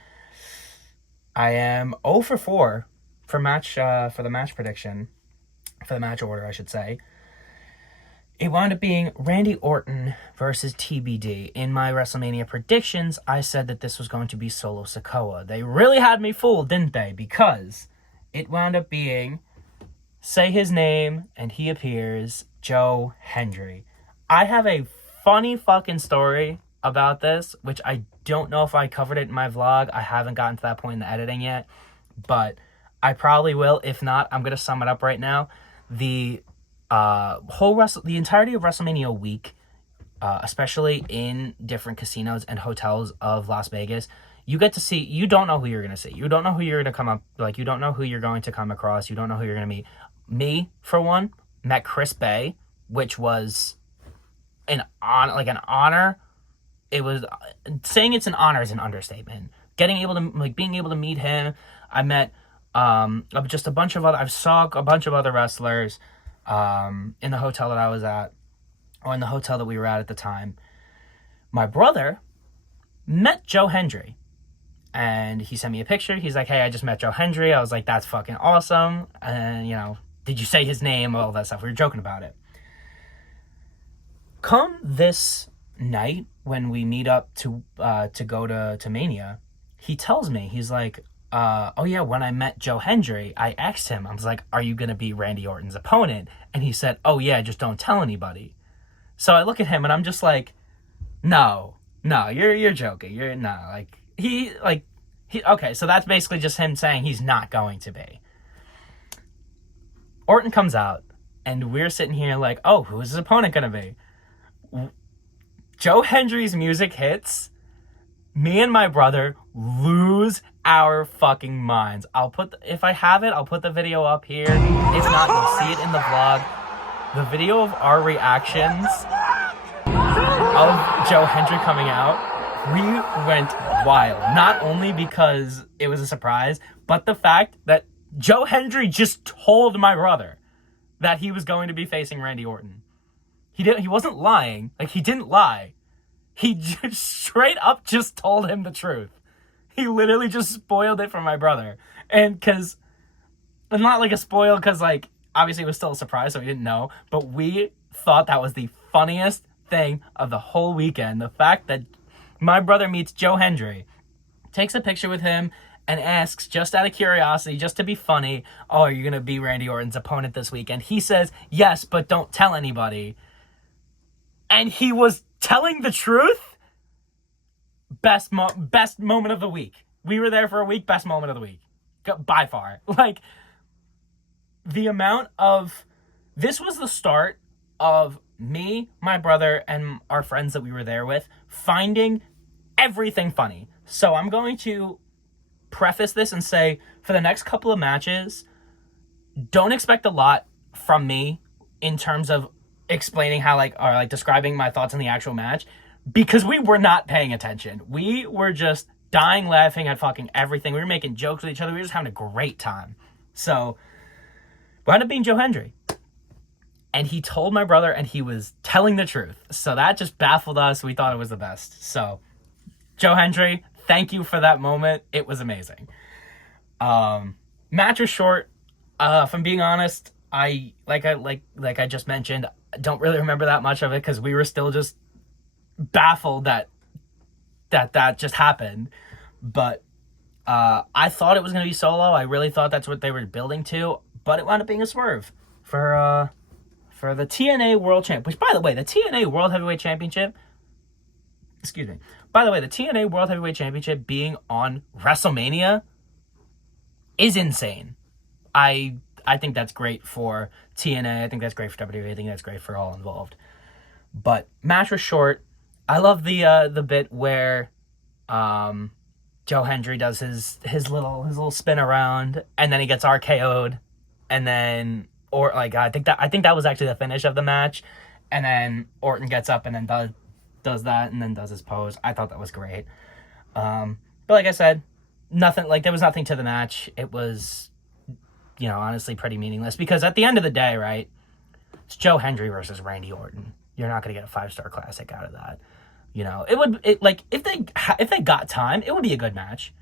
0 for 4 for the match prediction, for the match order, I should say. It wound up being Randy Orton versus TBD. In my WrestleMania predictions, I said that this was going to be Solo Sikoa. They really had me fooled, didn't they? Because it wound up being, say his name and he appears, Joe Hendry. I have a funny fucking story about this, which I don't know if I covered it in my vlog. I haven't gotten to that point in the editing yet, but I probably will. If not, I'm going to sum it up right now. The entirety of WrestleMania week, especially in different casinos and hotels of Las Vegas, you get to see, you don't know who you're going to see. You don't know who you're going to come up, like, you don't know who you're going to come across. You don't know who you're going to meet. Me, for one, met Chris Bay, which was an honor. It was, saying it's an honor is an understatement. Being able to meet him. I met, just a bunch of other, I saw a bunch of other wrestlers, in the hotel that I was at, or in the hotel that we were at the time. My brother met Joe Hendry, and he sent me a picture. He's like, hey, I just met Joe Hendry. I was like, that's fucking awesome. And, you know, did you say his name? All that stuff. We were joking about it. Come this night when we meet up to go to Mania, he tells me, he's like, oh yeah, when I met Joe Hendry, I asked him, I was like, are you going to be Randy Orton's opponent? And he said, oh yeah, just don't tell anybody. So I look at him and I'm just like, no, you're joking. Okay, so that's basically just him saying he's not going to be. Orton comes out and we're sitting here like, oh, who is his opponent going to be? Joe Hendry's music hits. Me and my brother lose our fucking minds. If I have it, I'll put the video up here. If not, you'll see it in the vlog. The video of our reactions of Joe Hendry coming out, we went wild. Not only because it was a surprise, but the fact that Joe Hendry just told my brother that he was going to be facing Randy Orton. He wasn't lying. Like, he didn't lie. He just straight up just told him the truth. He literally just spoiled it for my brother. And because, not like a spoil, because, like, obviously it was still a surprise, so we didn't know. But we thought that was the funniest thing of the whole weekend. The fact that my brother meets Joe Hendry, takes a picture with him, and asks, just out of curiosity, just to be funny, oh, are you going to be Randy Orton's opponent this weekend? He says, yes, but don't tell anybody. And he was telling the truth. Best moment of the week. We were there for a week. Best moment of the week. By far. Like, the amount of... This was the start of me, my brother, and our friends that we were there with finding everything funny. So I'm going to preface this and say, for the next couple of matches, don't expect a lot from me in terms of explaining how, or describing my thoughts on the actual match, because we were not paying attention. We were just dying laughing at fucking everything. We were making jokes with each other. We were just having a great time. So, wound up being Joe Hendry. And he told my brother, and he was telling the truth. So that just baffled us. We thought it was the best. So, Joe Hendry, thank you for that moment. It was amazing. Match was short. If I'm being honest, I just mentioned, don't really remember that much of it because we were still just baffled that just happened. But I thought it was going to be Solo. I really thought that's what they were building to, but it wound up being a swerve for the TNA World Champ. Which, by the way, the TNA World Heavyweight Championship. Excuse me. By the way, the TNA World Heavyweight Championship being on WrestleMania is insane. I think that's great for TNA. I think that's great for WWE. I think that's great for all involved. But match was short. I love the bit where Joe Hendry does his little spin around, and then he gets RKO'd, and then I think that was actually the finish of the match, And then Orton gets up and then does that and then does his pose. I thought that was great. But like I said, there was nothing to the match. It was, honestly pretty meaningless because at the end of the day, right, it's Joe Hendry versus Randy Orton. You're not going to get a 5-star classic out of that. If they got time, it would be a good match.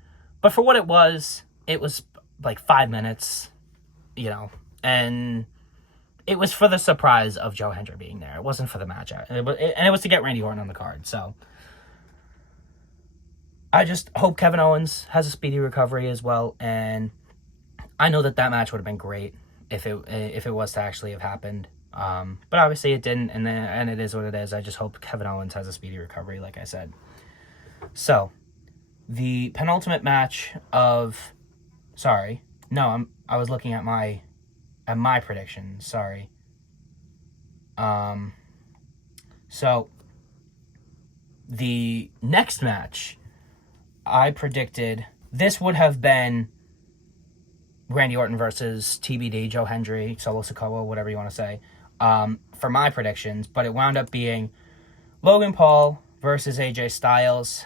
But for what it was like 5 minutes, and it was for the surprise of Joe Hendry being there. It wasn't for the match. And it was to get Randy Orton on the card. So I just hope Kevin Owens has a speedy recovery as well. And I know that match would have been great if it was to actually have happened. But obviously it didn't, and it is what it is. I just hope Kevin Owens has a speedy recovery, like I said. So, the penultimate match of... Sorry. No, I was looking at my predictions. Sorry. So, the next match, I predicted... This would have been Randy Orton versus TBD, Joe Hendry, Solo Sikoa, whatever you want to say, for my predictions. But it wound up being Logan Paul versus AJ Styles.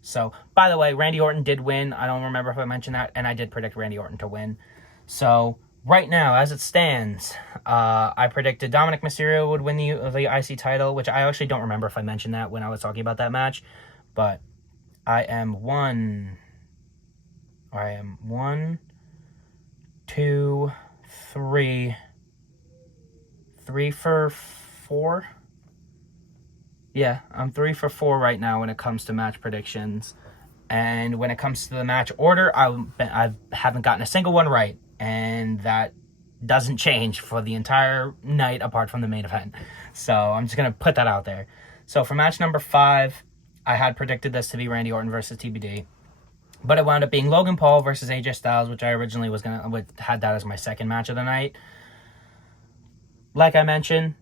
So, by the way, Randy Orton did win. I don't remember if I mentioned that, and I did predict Randy Orton to win. So, right now, as it stands, I predicted Dominik Mysterio would win the IC title, which I actually don't remember if I mentioned that when I was talking about that match. But I am 1, 2, 3 for 4. Yeah, I'm 3 for 4 right now when it comes to match predictions. And when it comes to the match order, I haven't gotten a single one right. And that doesn't change for the entire night apart from the main event. So I'm just going to put that out there. So for match number 5, I had predicted this to be Randy Orton versus TBD. But it wound up being Logan Paul versus AJ Styles, which I originally had that as my second match of the night. Like I mentioned,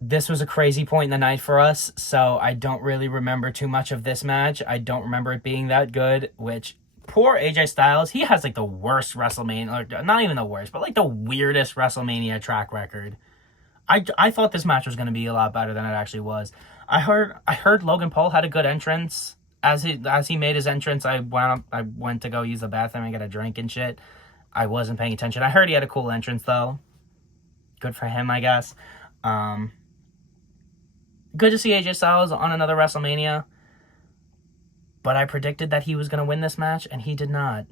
this was a crazy point in the night for us, so I don't really remember too much of this match. I don't remember it being that good, which, poor AJ Styles, he has, the worst WrestleMania, or not even the worst, but, the weirdest WrestleMania track record. I thought this match was going to be a lot better than it actually was. I heard Logan Paul had a good entrance. As he made his entrance, I went to go use the bathroom and get a drink and shit. I wasn't paying attention. I heard he had a cool entrance, though. Good for him, I guess. Good to see AJ Styles on another WrestleMania. But I predicted that he was going to win this match, and he did not.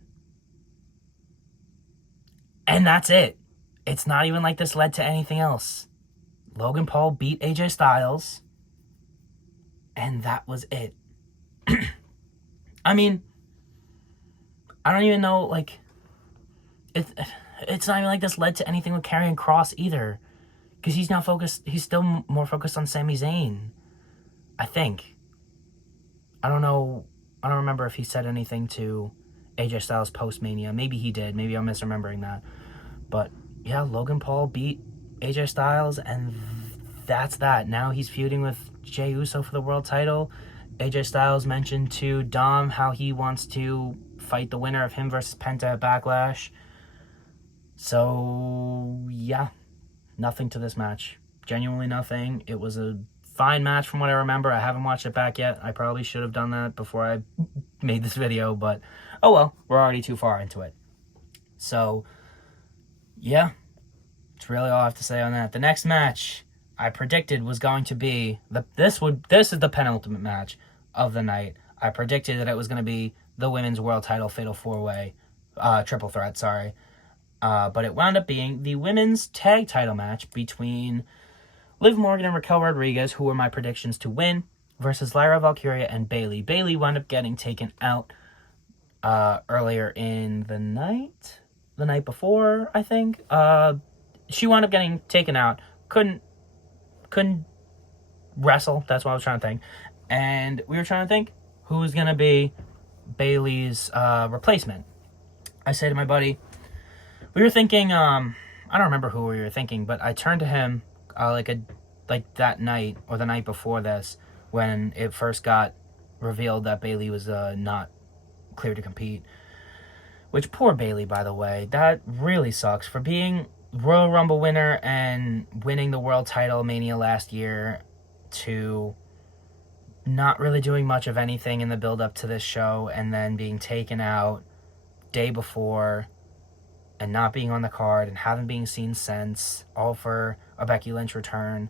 And that's it. It's not even like this led to anything else. Logan Paul beat AJ Styles, and that was it. I mean, I don't even know, it's not even like this led to anything with Karrion Kross either. Because he's still more focused on Sami Zayn, I think. I don't know, I don't remember if he said anything to AJ Styles post-Mania. Maybe he did, maybe I'm misremembering that. But, yeah, Logan Paul beat AJ Styles, and that's that. Now he's feuding with Jey Uso for the world title. AJ Styles mentioned to Dom how he wants to fight the winner of him versus Penta at Backlash. So, yeah. Nothing to this match. Genuinely nothing. It was a fine match from what I remember. I haven't watched it back yet. I probably should have done that before I made this video, but oh well. We're already too far into it. So, yeah. That's really all I have to say on that. The next match I predicted was going to be... This is the penultimate match of the night. I predicted that it was going to be the Women's World Title Fatal 4-Way... Triple Threat, sorry. But it wound up being the Women's Tag Title match between Liv Morgan and Raquel Rodriguez, who were my predictions to win, versus Lyra, Valkyria, and Bayley. Bayley wound up getting taken out earlier in the night. The night before, I think. She wound up getting taken out. Couldn't wrestle. That's what I was trying to think. And we were trying to think who's going to be Bayley's replacement. I say to my buddy, we were thinking, I don't remember who we were thinking, but I turned to him like that night or the night before this when it first got revealed that Bayley was not clear to compete. Which, poor Bayley, by the way, that really sucks. For being Royal Rumble winner and winning the world title Mania last year to not really doing much of anything in the build up to this show and then being taken out day before and not being on the card and haven't been seen since, all for a Becky Lynch return.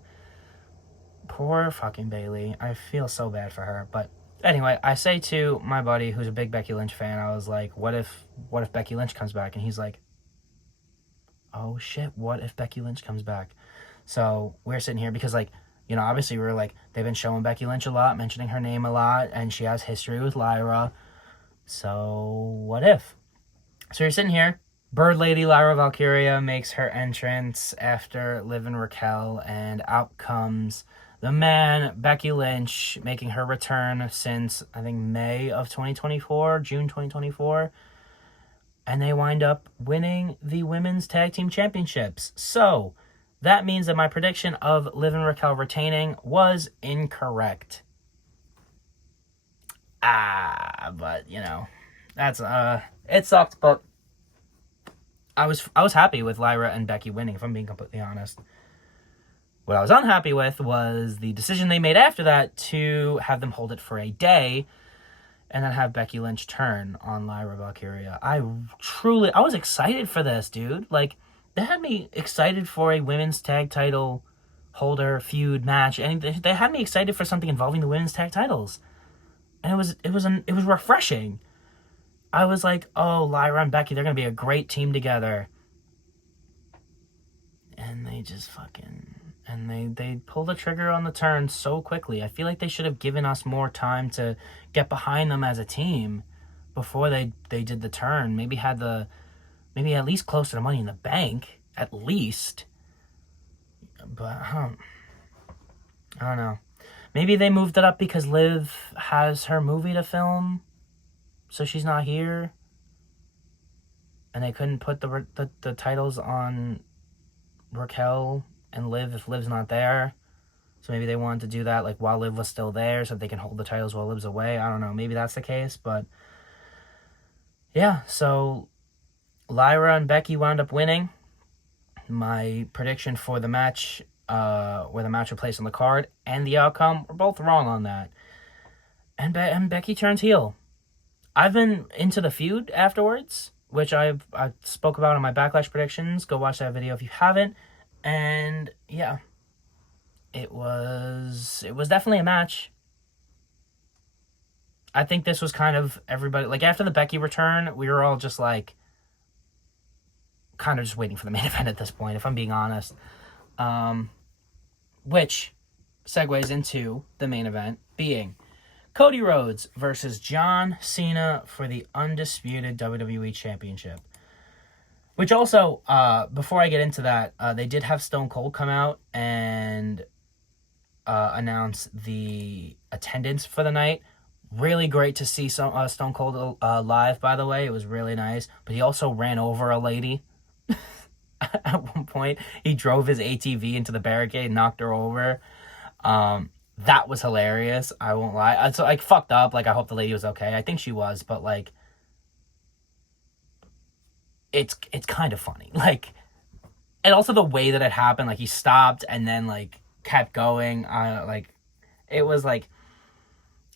Poor fucking Bayley. I feel so bad for her. But anyway, I say to my buddy who's a big Becky Lynch fan, I was like, what if Becky Lynch comes back? And he's like, oh shit, what if Becky Lynch comes back? So we're sitting here because, like, you know, obviously we're like, they've been showing Becky Lynch a lot, mentioning her name a lot, and she has history with Lyra. So what if? So you're sitting here, Bird Lady Lyra Valkyria makes her entrance after Liv and Raquel, and out comes the man, Becky Lynch, making her return since, I think, May of 2024, June 2024. And they wind up winning the Women's Tag Team Championships. So, that means that my prediction of Liv and Raquel retaining was incorrect. But, you know, that's, it sucked, but I was happy with Lyra and Becky winning, if I'm being completely honest. What I was unhappy with was the decision they made after that to have them hold it for a day and then have Becky Lynch turn on Lyra Valkyria. I was excited for this, dude. Like, they had me excited for a women's tag title holder feud match, and they had me excited for something involving the women's tag titles. And it was refreshing. I was like, oh, Lyra and Becky, they're gonna be a great team together. And they just they pull the trigger on the turn so quickly. I feel like they should have given us more time to get behind them as a team before they did the turn. Maybe at least close to the Money in the Bank, at least. But I don't know. Maybe they moved it up because Liv has her movie to film, so she's not here, and they couldn't put the titles on Raquel and Liv if Liv's not there. So maybe they wanted to do that like while Liv was still there so they can hold the titles while Liv's away. I don't know. Maybe that's the case, but yeah, so Lyra and Becky wound up winning. My prediction for the match, where the match would place on the card, and the outcome were both wrong on that. And Becky turns heel. I've been into the feud afterwards, which I spoke about in my Backlash predictions. Go watch that video if you haven't. And yeah, it was definitely a match. I think this was kind of everybody, like, after the Becky return, we were all just like kind of just waiting for the main event at this point, if I'm being honest. Which segues into the main event being Cody Rhodes versus John Cena for the undisputed WWE Championship. Which also, before I get into that, they did have Stone Cold come out and announce the attendance for the night. Really great to see Stone Cold live, by the way. It was really nice. But he also ran over a lady. At one point, he drove his ATV into the barricade, knocked her over. That was hilarious. I won't lie. It's like fucked up. Like, I hope the lady was okay. I think she was, but like, it's kind of funny. Like, and also the way that it happened. Like, he stopped and then like kept going. Like, it was like,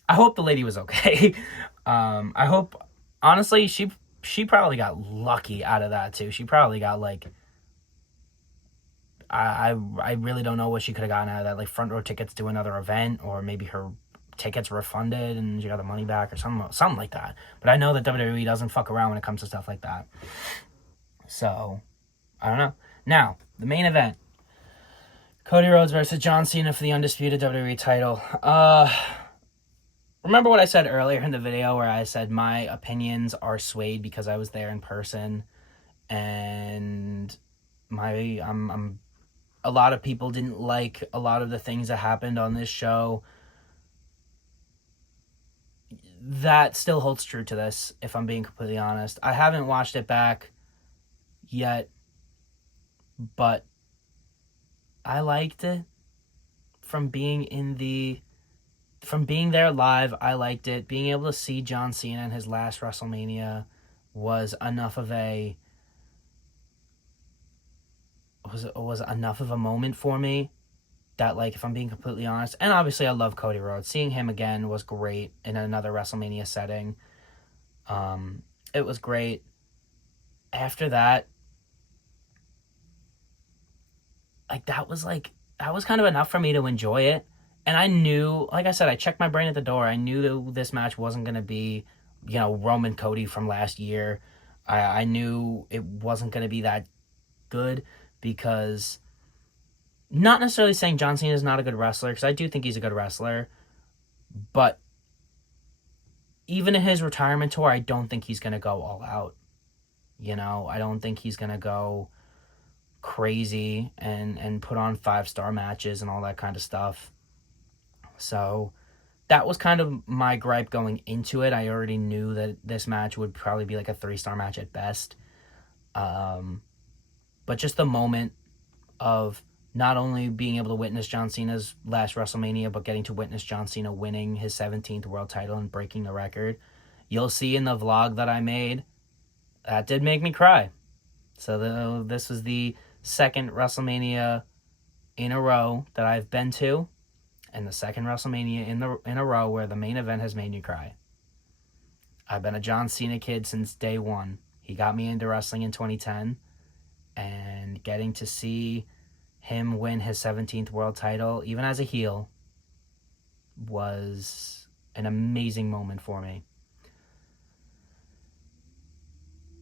I hope the lady was okay. I hope, honestly, she probably got lucky out of that too. She probably got like, I really don't know what she could have gotten out of that, like front row tickets to another event, or maybe her tickets refunded and she got the money back or something like that. But I know that WWE doesn't fuck around when it comes to stuff like that. So, I don't know. Now, the main event. Cody Rhodes versus John Cena for the undisputed WWE title. Remember what I said earlier in the video where I said my opinions are swayed because I was there in person, and a lot of people didn't like a lot of the things that happened on this show. That still holds true to this, if I'm being completely honest. I haven't watched it back yet, but I liked it. From being there live, I liked it. Being able to see John Cena in his last WrestleMania was enough of a was enough of a moment for me that, like, if I'm being completely honest, and obviously I love Cody Rhodes. Seeing him again was great in another WrestleMania setting. It was great. After that, that was kind of enough for me to enjoy it. And I knew, like I said, I checked my brain at the door. I knew that this match wasn't going to be, Roman Cody from last year. I knew it wasn't going to be that good because, not necessarily saying John Cena is not a good wrestler, because I do think he's a good wrestler, but even in his retirement tour, I don't think he's going to go all out. I don't think he's going to go crazy and put on 5-star matches and all that kind of stuff. So that was kind of my gripe going into it. I already knew that this match would probably be like a 3-star match at best. But just the moment of not only being able to witness John Cena's last WrestleMania, but getting to witness John Cena winning his 17th world title and breaking the record. You'll see in the vlog that I made, that did make me cry. So this was the second WrestleMania in a row that I've been to, and the second WrestleMania in a row where the main event has made me cry. I've been a John Cena kid since day one. He got me into wrestling in 2010, and getting to see him win his 17th world title, even as a heel, was an amazing moment for me.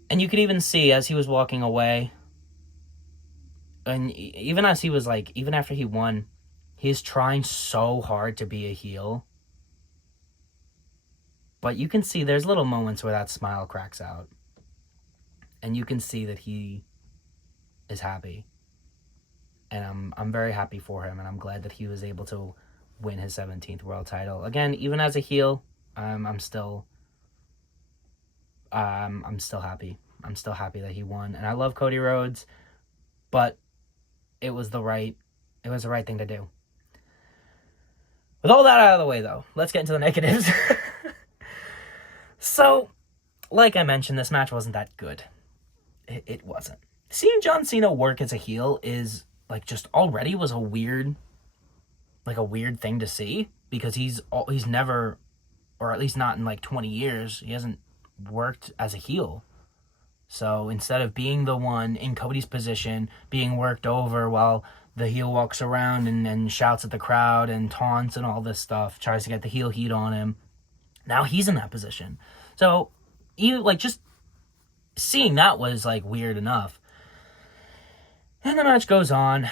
And you could even see as he was walking away, and even as he was even after he won, he's trying so hard to be a heel. But you can see there's little moments where that smile cracks out. And you can see that he is happy. And I'm very happy for him, and I'm glad that he was able to win his 17th world title. Again, even as a heel, I'm still happy. I'm still happy that he won. And I love Cody Rhodes, but it was the right thing to do. With all that out of the way, though, let's get into the negatives. So, like I mentioned, this match wasn't that good. It wasn't. Seeing John Cena work as a heel is just already was a weird thing to see, because he's never, or at least not in 20 years, he hasn't worked as a heel. So instead of being the one in Cody's position, being worked over while the heel walks around and shouts at the crowd and taunts and all this stuff, tries to get the heel heat on him, now he's in that position. So even just seeing that was weird enough. And the match goes on.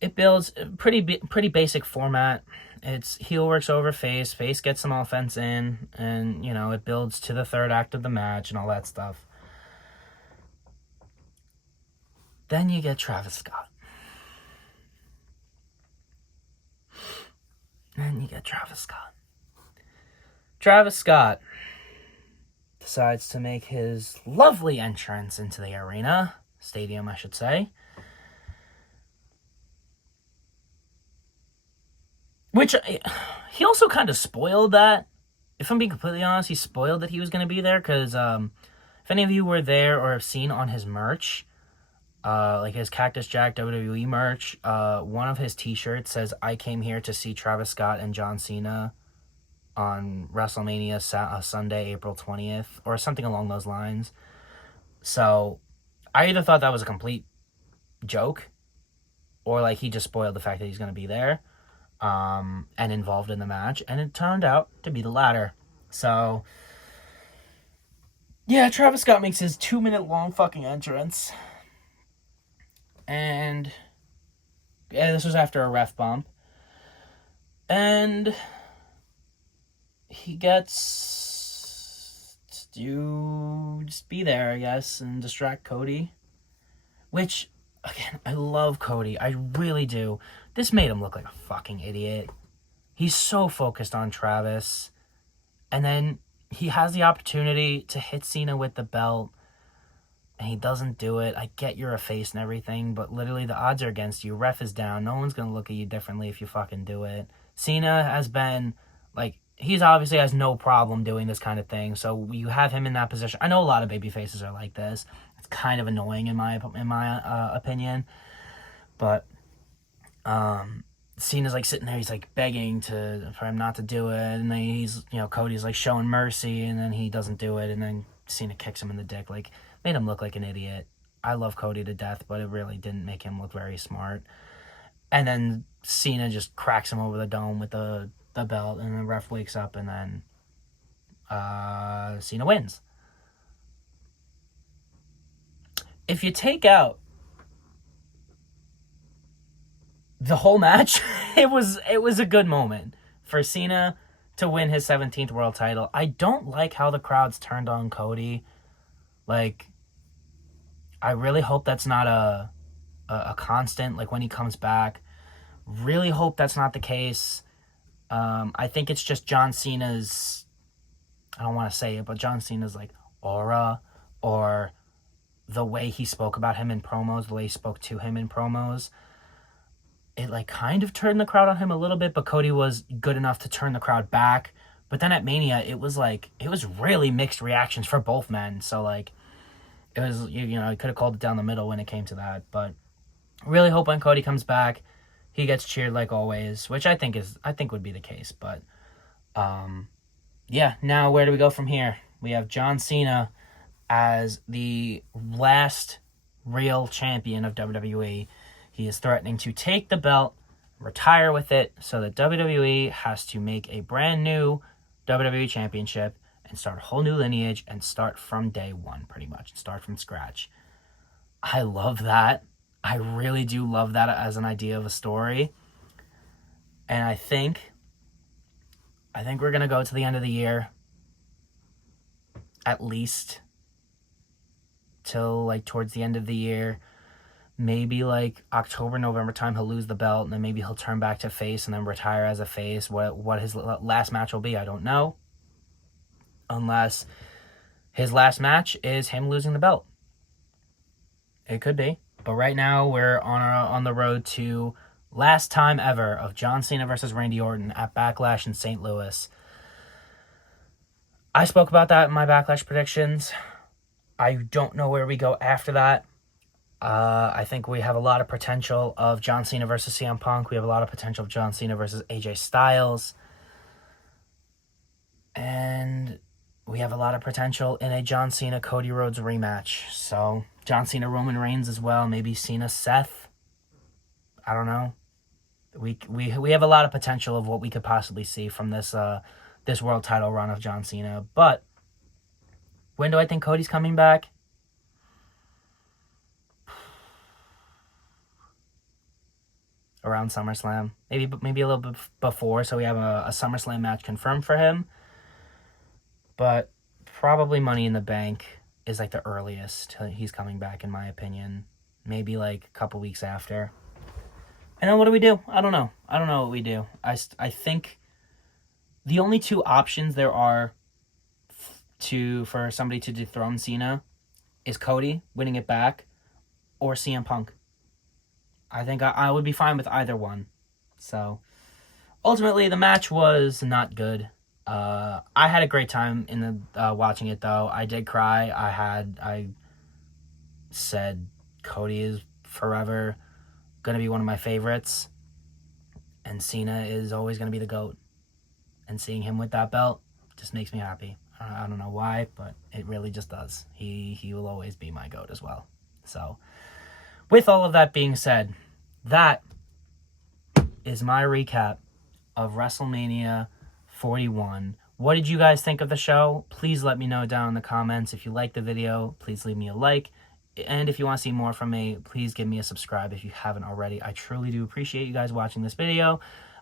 It builds a pretty basic format. It's heel works over face, face gets some offense in, and it builds to the third act of the match and all that stuff. Then you get Travis Scott. Travis Scott decides to make his lovely entrance into the stadium, I should say. Which, he also kind of spoiled that. If I'm being completely honest, he spoiled that he was going to be there, because if any of you were there or have seen on his merch, his Cactus Jack WWE merch, one of his t-shirts says, "I came here to see Travis Scott and John Cena on WrestleMania Sunday, April 20th, or something along those lines." So, I either thought that was a complete joke, or he just spoiled the fact that he's going to be there, and involved in the match, and it turned out to be the latter. So, yeah, Travis Scott makes his 2-minute long fucking entrance. And yeah, this was after a ref bump. And he gets to just be there, I guess, and distract Cody. Which, again, I love Cody. I really do. This made him look like a fucking idiot. He's so focused on Travis. And then he has the opportunity to hit Cena with the belt, and he doesn't do it. I get you're a face and everything, but literally the odds are against you. Ref is down. No one's going to look at you differently if you fucking do it. Cena has been, he's obviously has no problem doing this kind of thing, so you have him in that position. I know a lot of baby faces are like this. It's kind of annoying in my opinion. But Cena's like sitting there, he's like begging for him not to do it, and then he's, Cody's like showing mercy, and then he doesn't do it, and then Cena kicks him in the dick, like made him look like an idiot. I love Cody to death, but it really didn't make him look very smart. And then Cena just cracks him over the dome with the belt, and the ref wakes up, and then Cena wins. If you take out the whole match, it was a good moment for Cena to win his 17th world title. I don't like how the crowd's turned on Cody. Like, I really hope that's not a constant, like when he comes back. Really hope that's not the case. I think it's just John Cena's, I don't want to say it, but John Cena's like aura, or the way he spoke about him in promos, the way he spoke to him in promos. It like kind of turned the crowd on him a little bit, but Cody was good enough to turn the crowd back. But then at Mania, it was really mixed reactions for both men. So like, it was, he could have called it down the middle when it came to that. But really hope when Cody comes back, he gets cheered like always, which I think would be the case. But yeah, now where do we go from here? We have John Cena as the last real champion of WWE. He is threatening to take the belt, retire with it, so that WWE has to make a brand new WWE Championship and start a whole new lineage and start from day one, pretty much. Start from scratch. I love that. I really do love that as an idea of a story. And I think we're going to go to the end of the year, at least till like towards the end of the year. Maybe like October, November time, he'll lose the belt, and then maybe he'll turn back to face and then retire as a face. What his last match will be, I don't know. Unless his last match is him losing the belt. It could be. But right now, we're on the road to last time ever of John Cena versus Randy Orton at Backlash in St. Louis. I spoke about that in my Backlash predictions. I don't know where we go after that. I think we have a lot of potential of John Cena versus CM Punk. We have a lot of potential of John Cena versus AJ Styles. And we have a lot of potential in a John Cena Cody Rhodes rematch. So John Cena Roman Reigns as well. Maybe Cena Seth. I don't know. We have a lot of potential of what we could possibly see from this world title run of John Cena. But when do I think Cody's coming back? Around SummerSlam, maybe a little bit before, so we have a SummerSlam match confirmed for him. But probably Money in the Bank is like the earliest he's coming back, in my opinion. Maybe like a couple weeks after. And then what do we do? I don't know what we do. I think the only two options there are for somebody to dethrone Cena is Cody winning it back, or CM Punk. I think I would be fine with either one. So, ultimately, the match was not good. I had a great time in the watching it, though. I did cry. I said Cody is forever going to be one of my favorites. And Cena is always going to be the GOAT. And seeing him with that belt just makes me happy. I don't know why, but it really just does. He will always be my GOAT as well. So, with all of that being said, that is my recap of WrestleMania 41. What did you guys think of the show? Please let me know down in the comments. If you liked the video, please leave me a like. And if you want to see more from me, please give me a subscribe if you haven't already. I truly do appreciate you guys watching this video.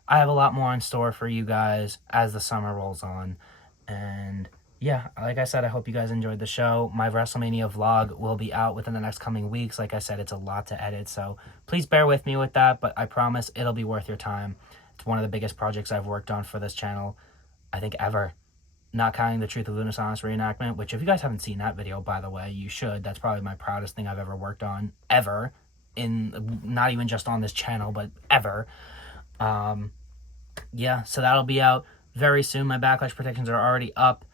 I have a lot more in store for you guys as the summer rolls on. And yeah, like I said, I hope you guys enjoyed the show. My WrestleMania vlog will be out within the next coming weeks. Like I said, it's a lot to edit, so please bear with me with that, but I promise it'll be worth your time. It's one of the biggest projects I've worked on for this channel, I think, ever. Not counting the Truth of Lunas Honest reenactment, which if you guys haven't seen that video, by the way, you should. That's probably my proudest thing I've ever worked on, ever. Not even just on this channel, but ever. Yeah, so that'll be out very soon. My Backlash predictions are already up.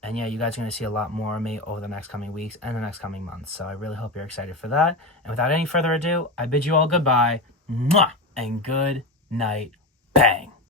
And yeah, you guys are going to see a lot more of me over the next coming weeks and the next coming months. So I really hope you're excited for that. And without any further ado, I bid you all goodbye. Mwah! And good night. Bang.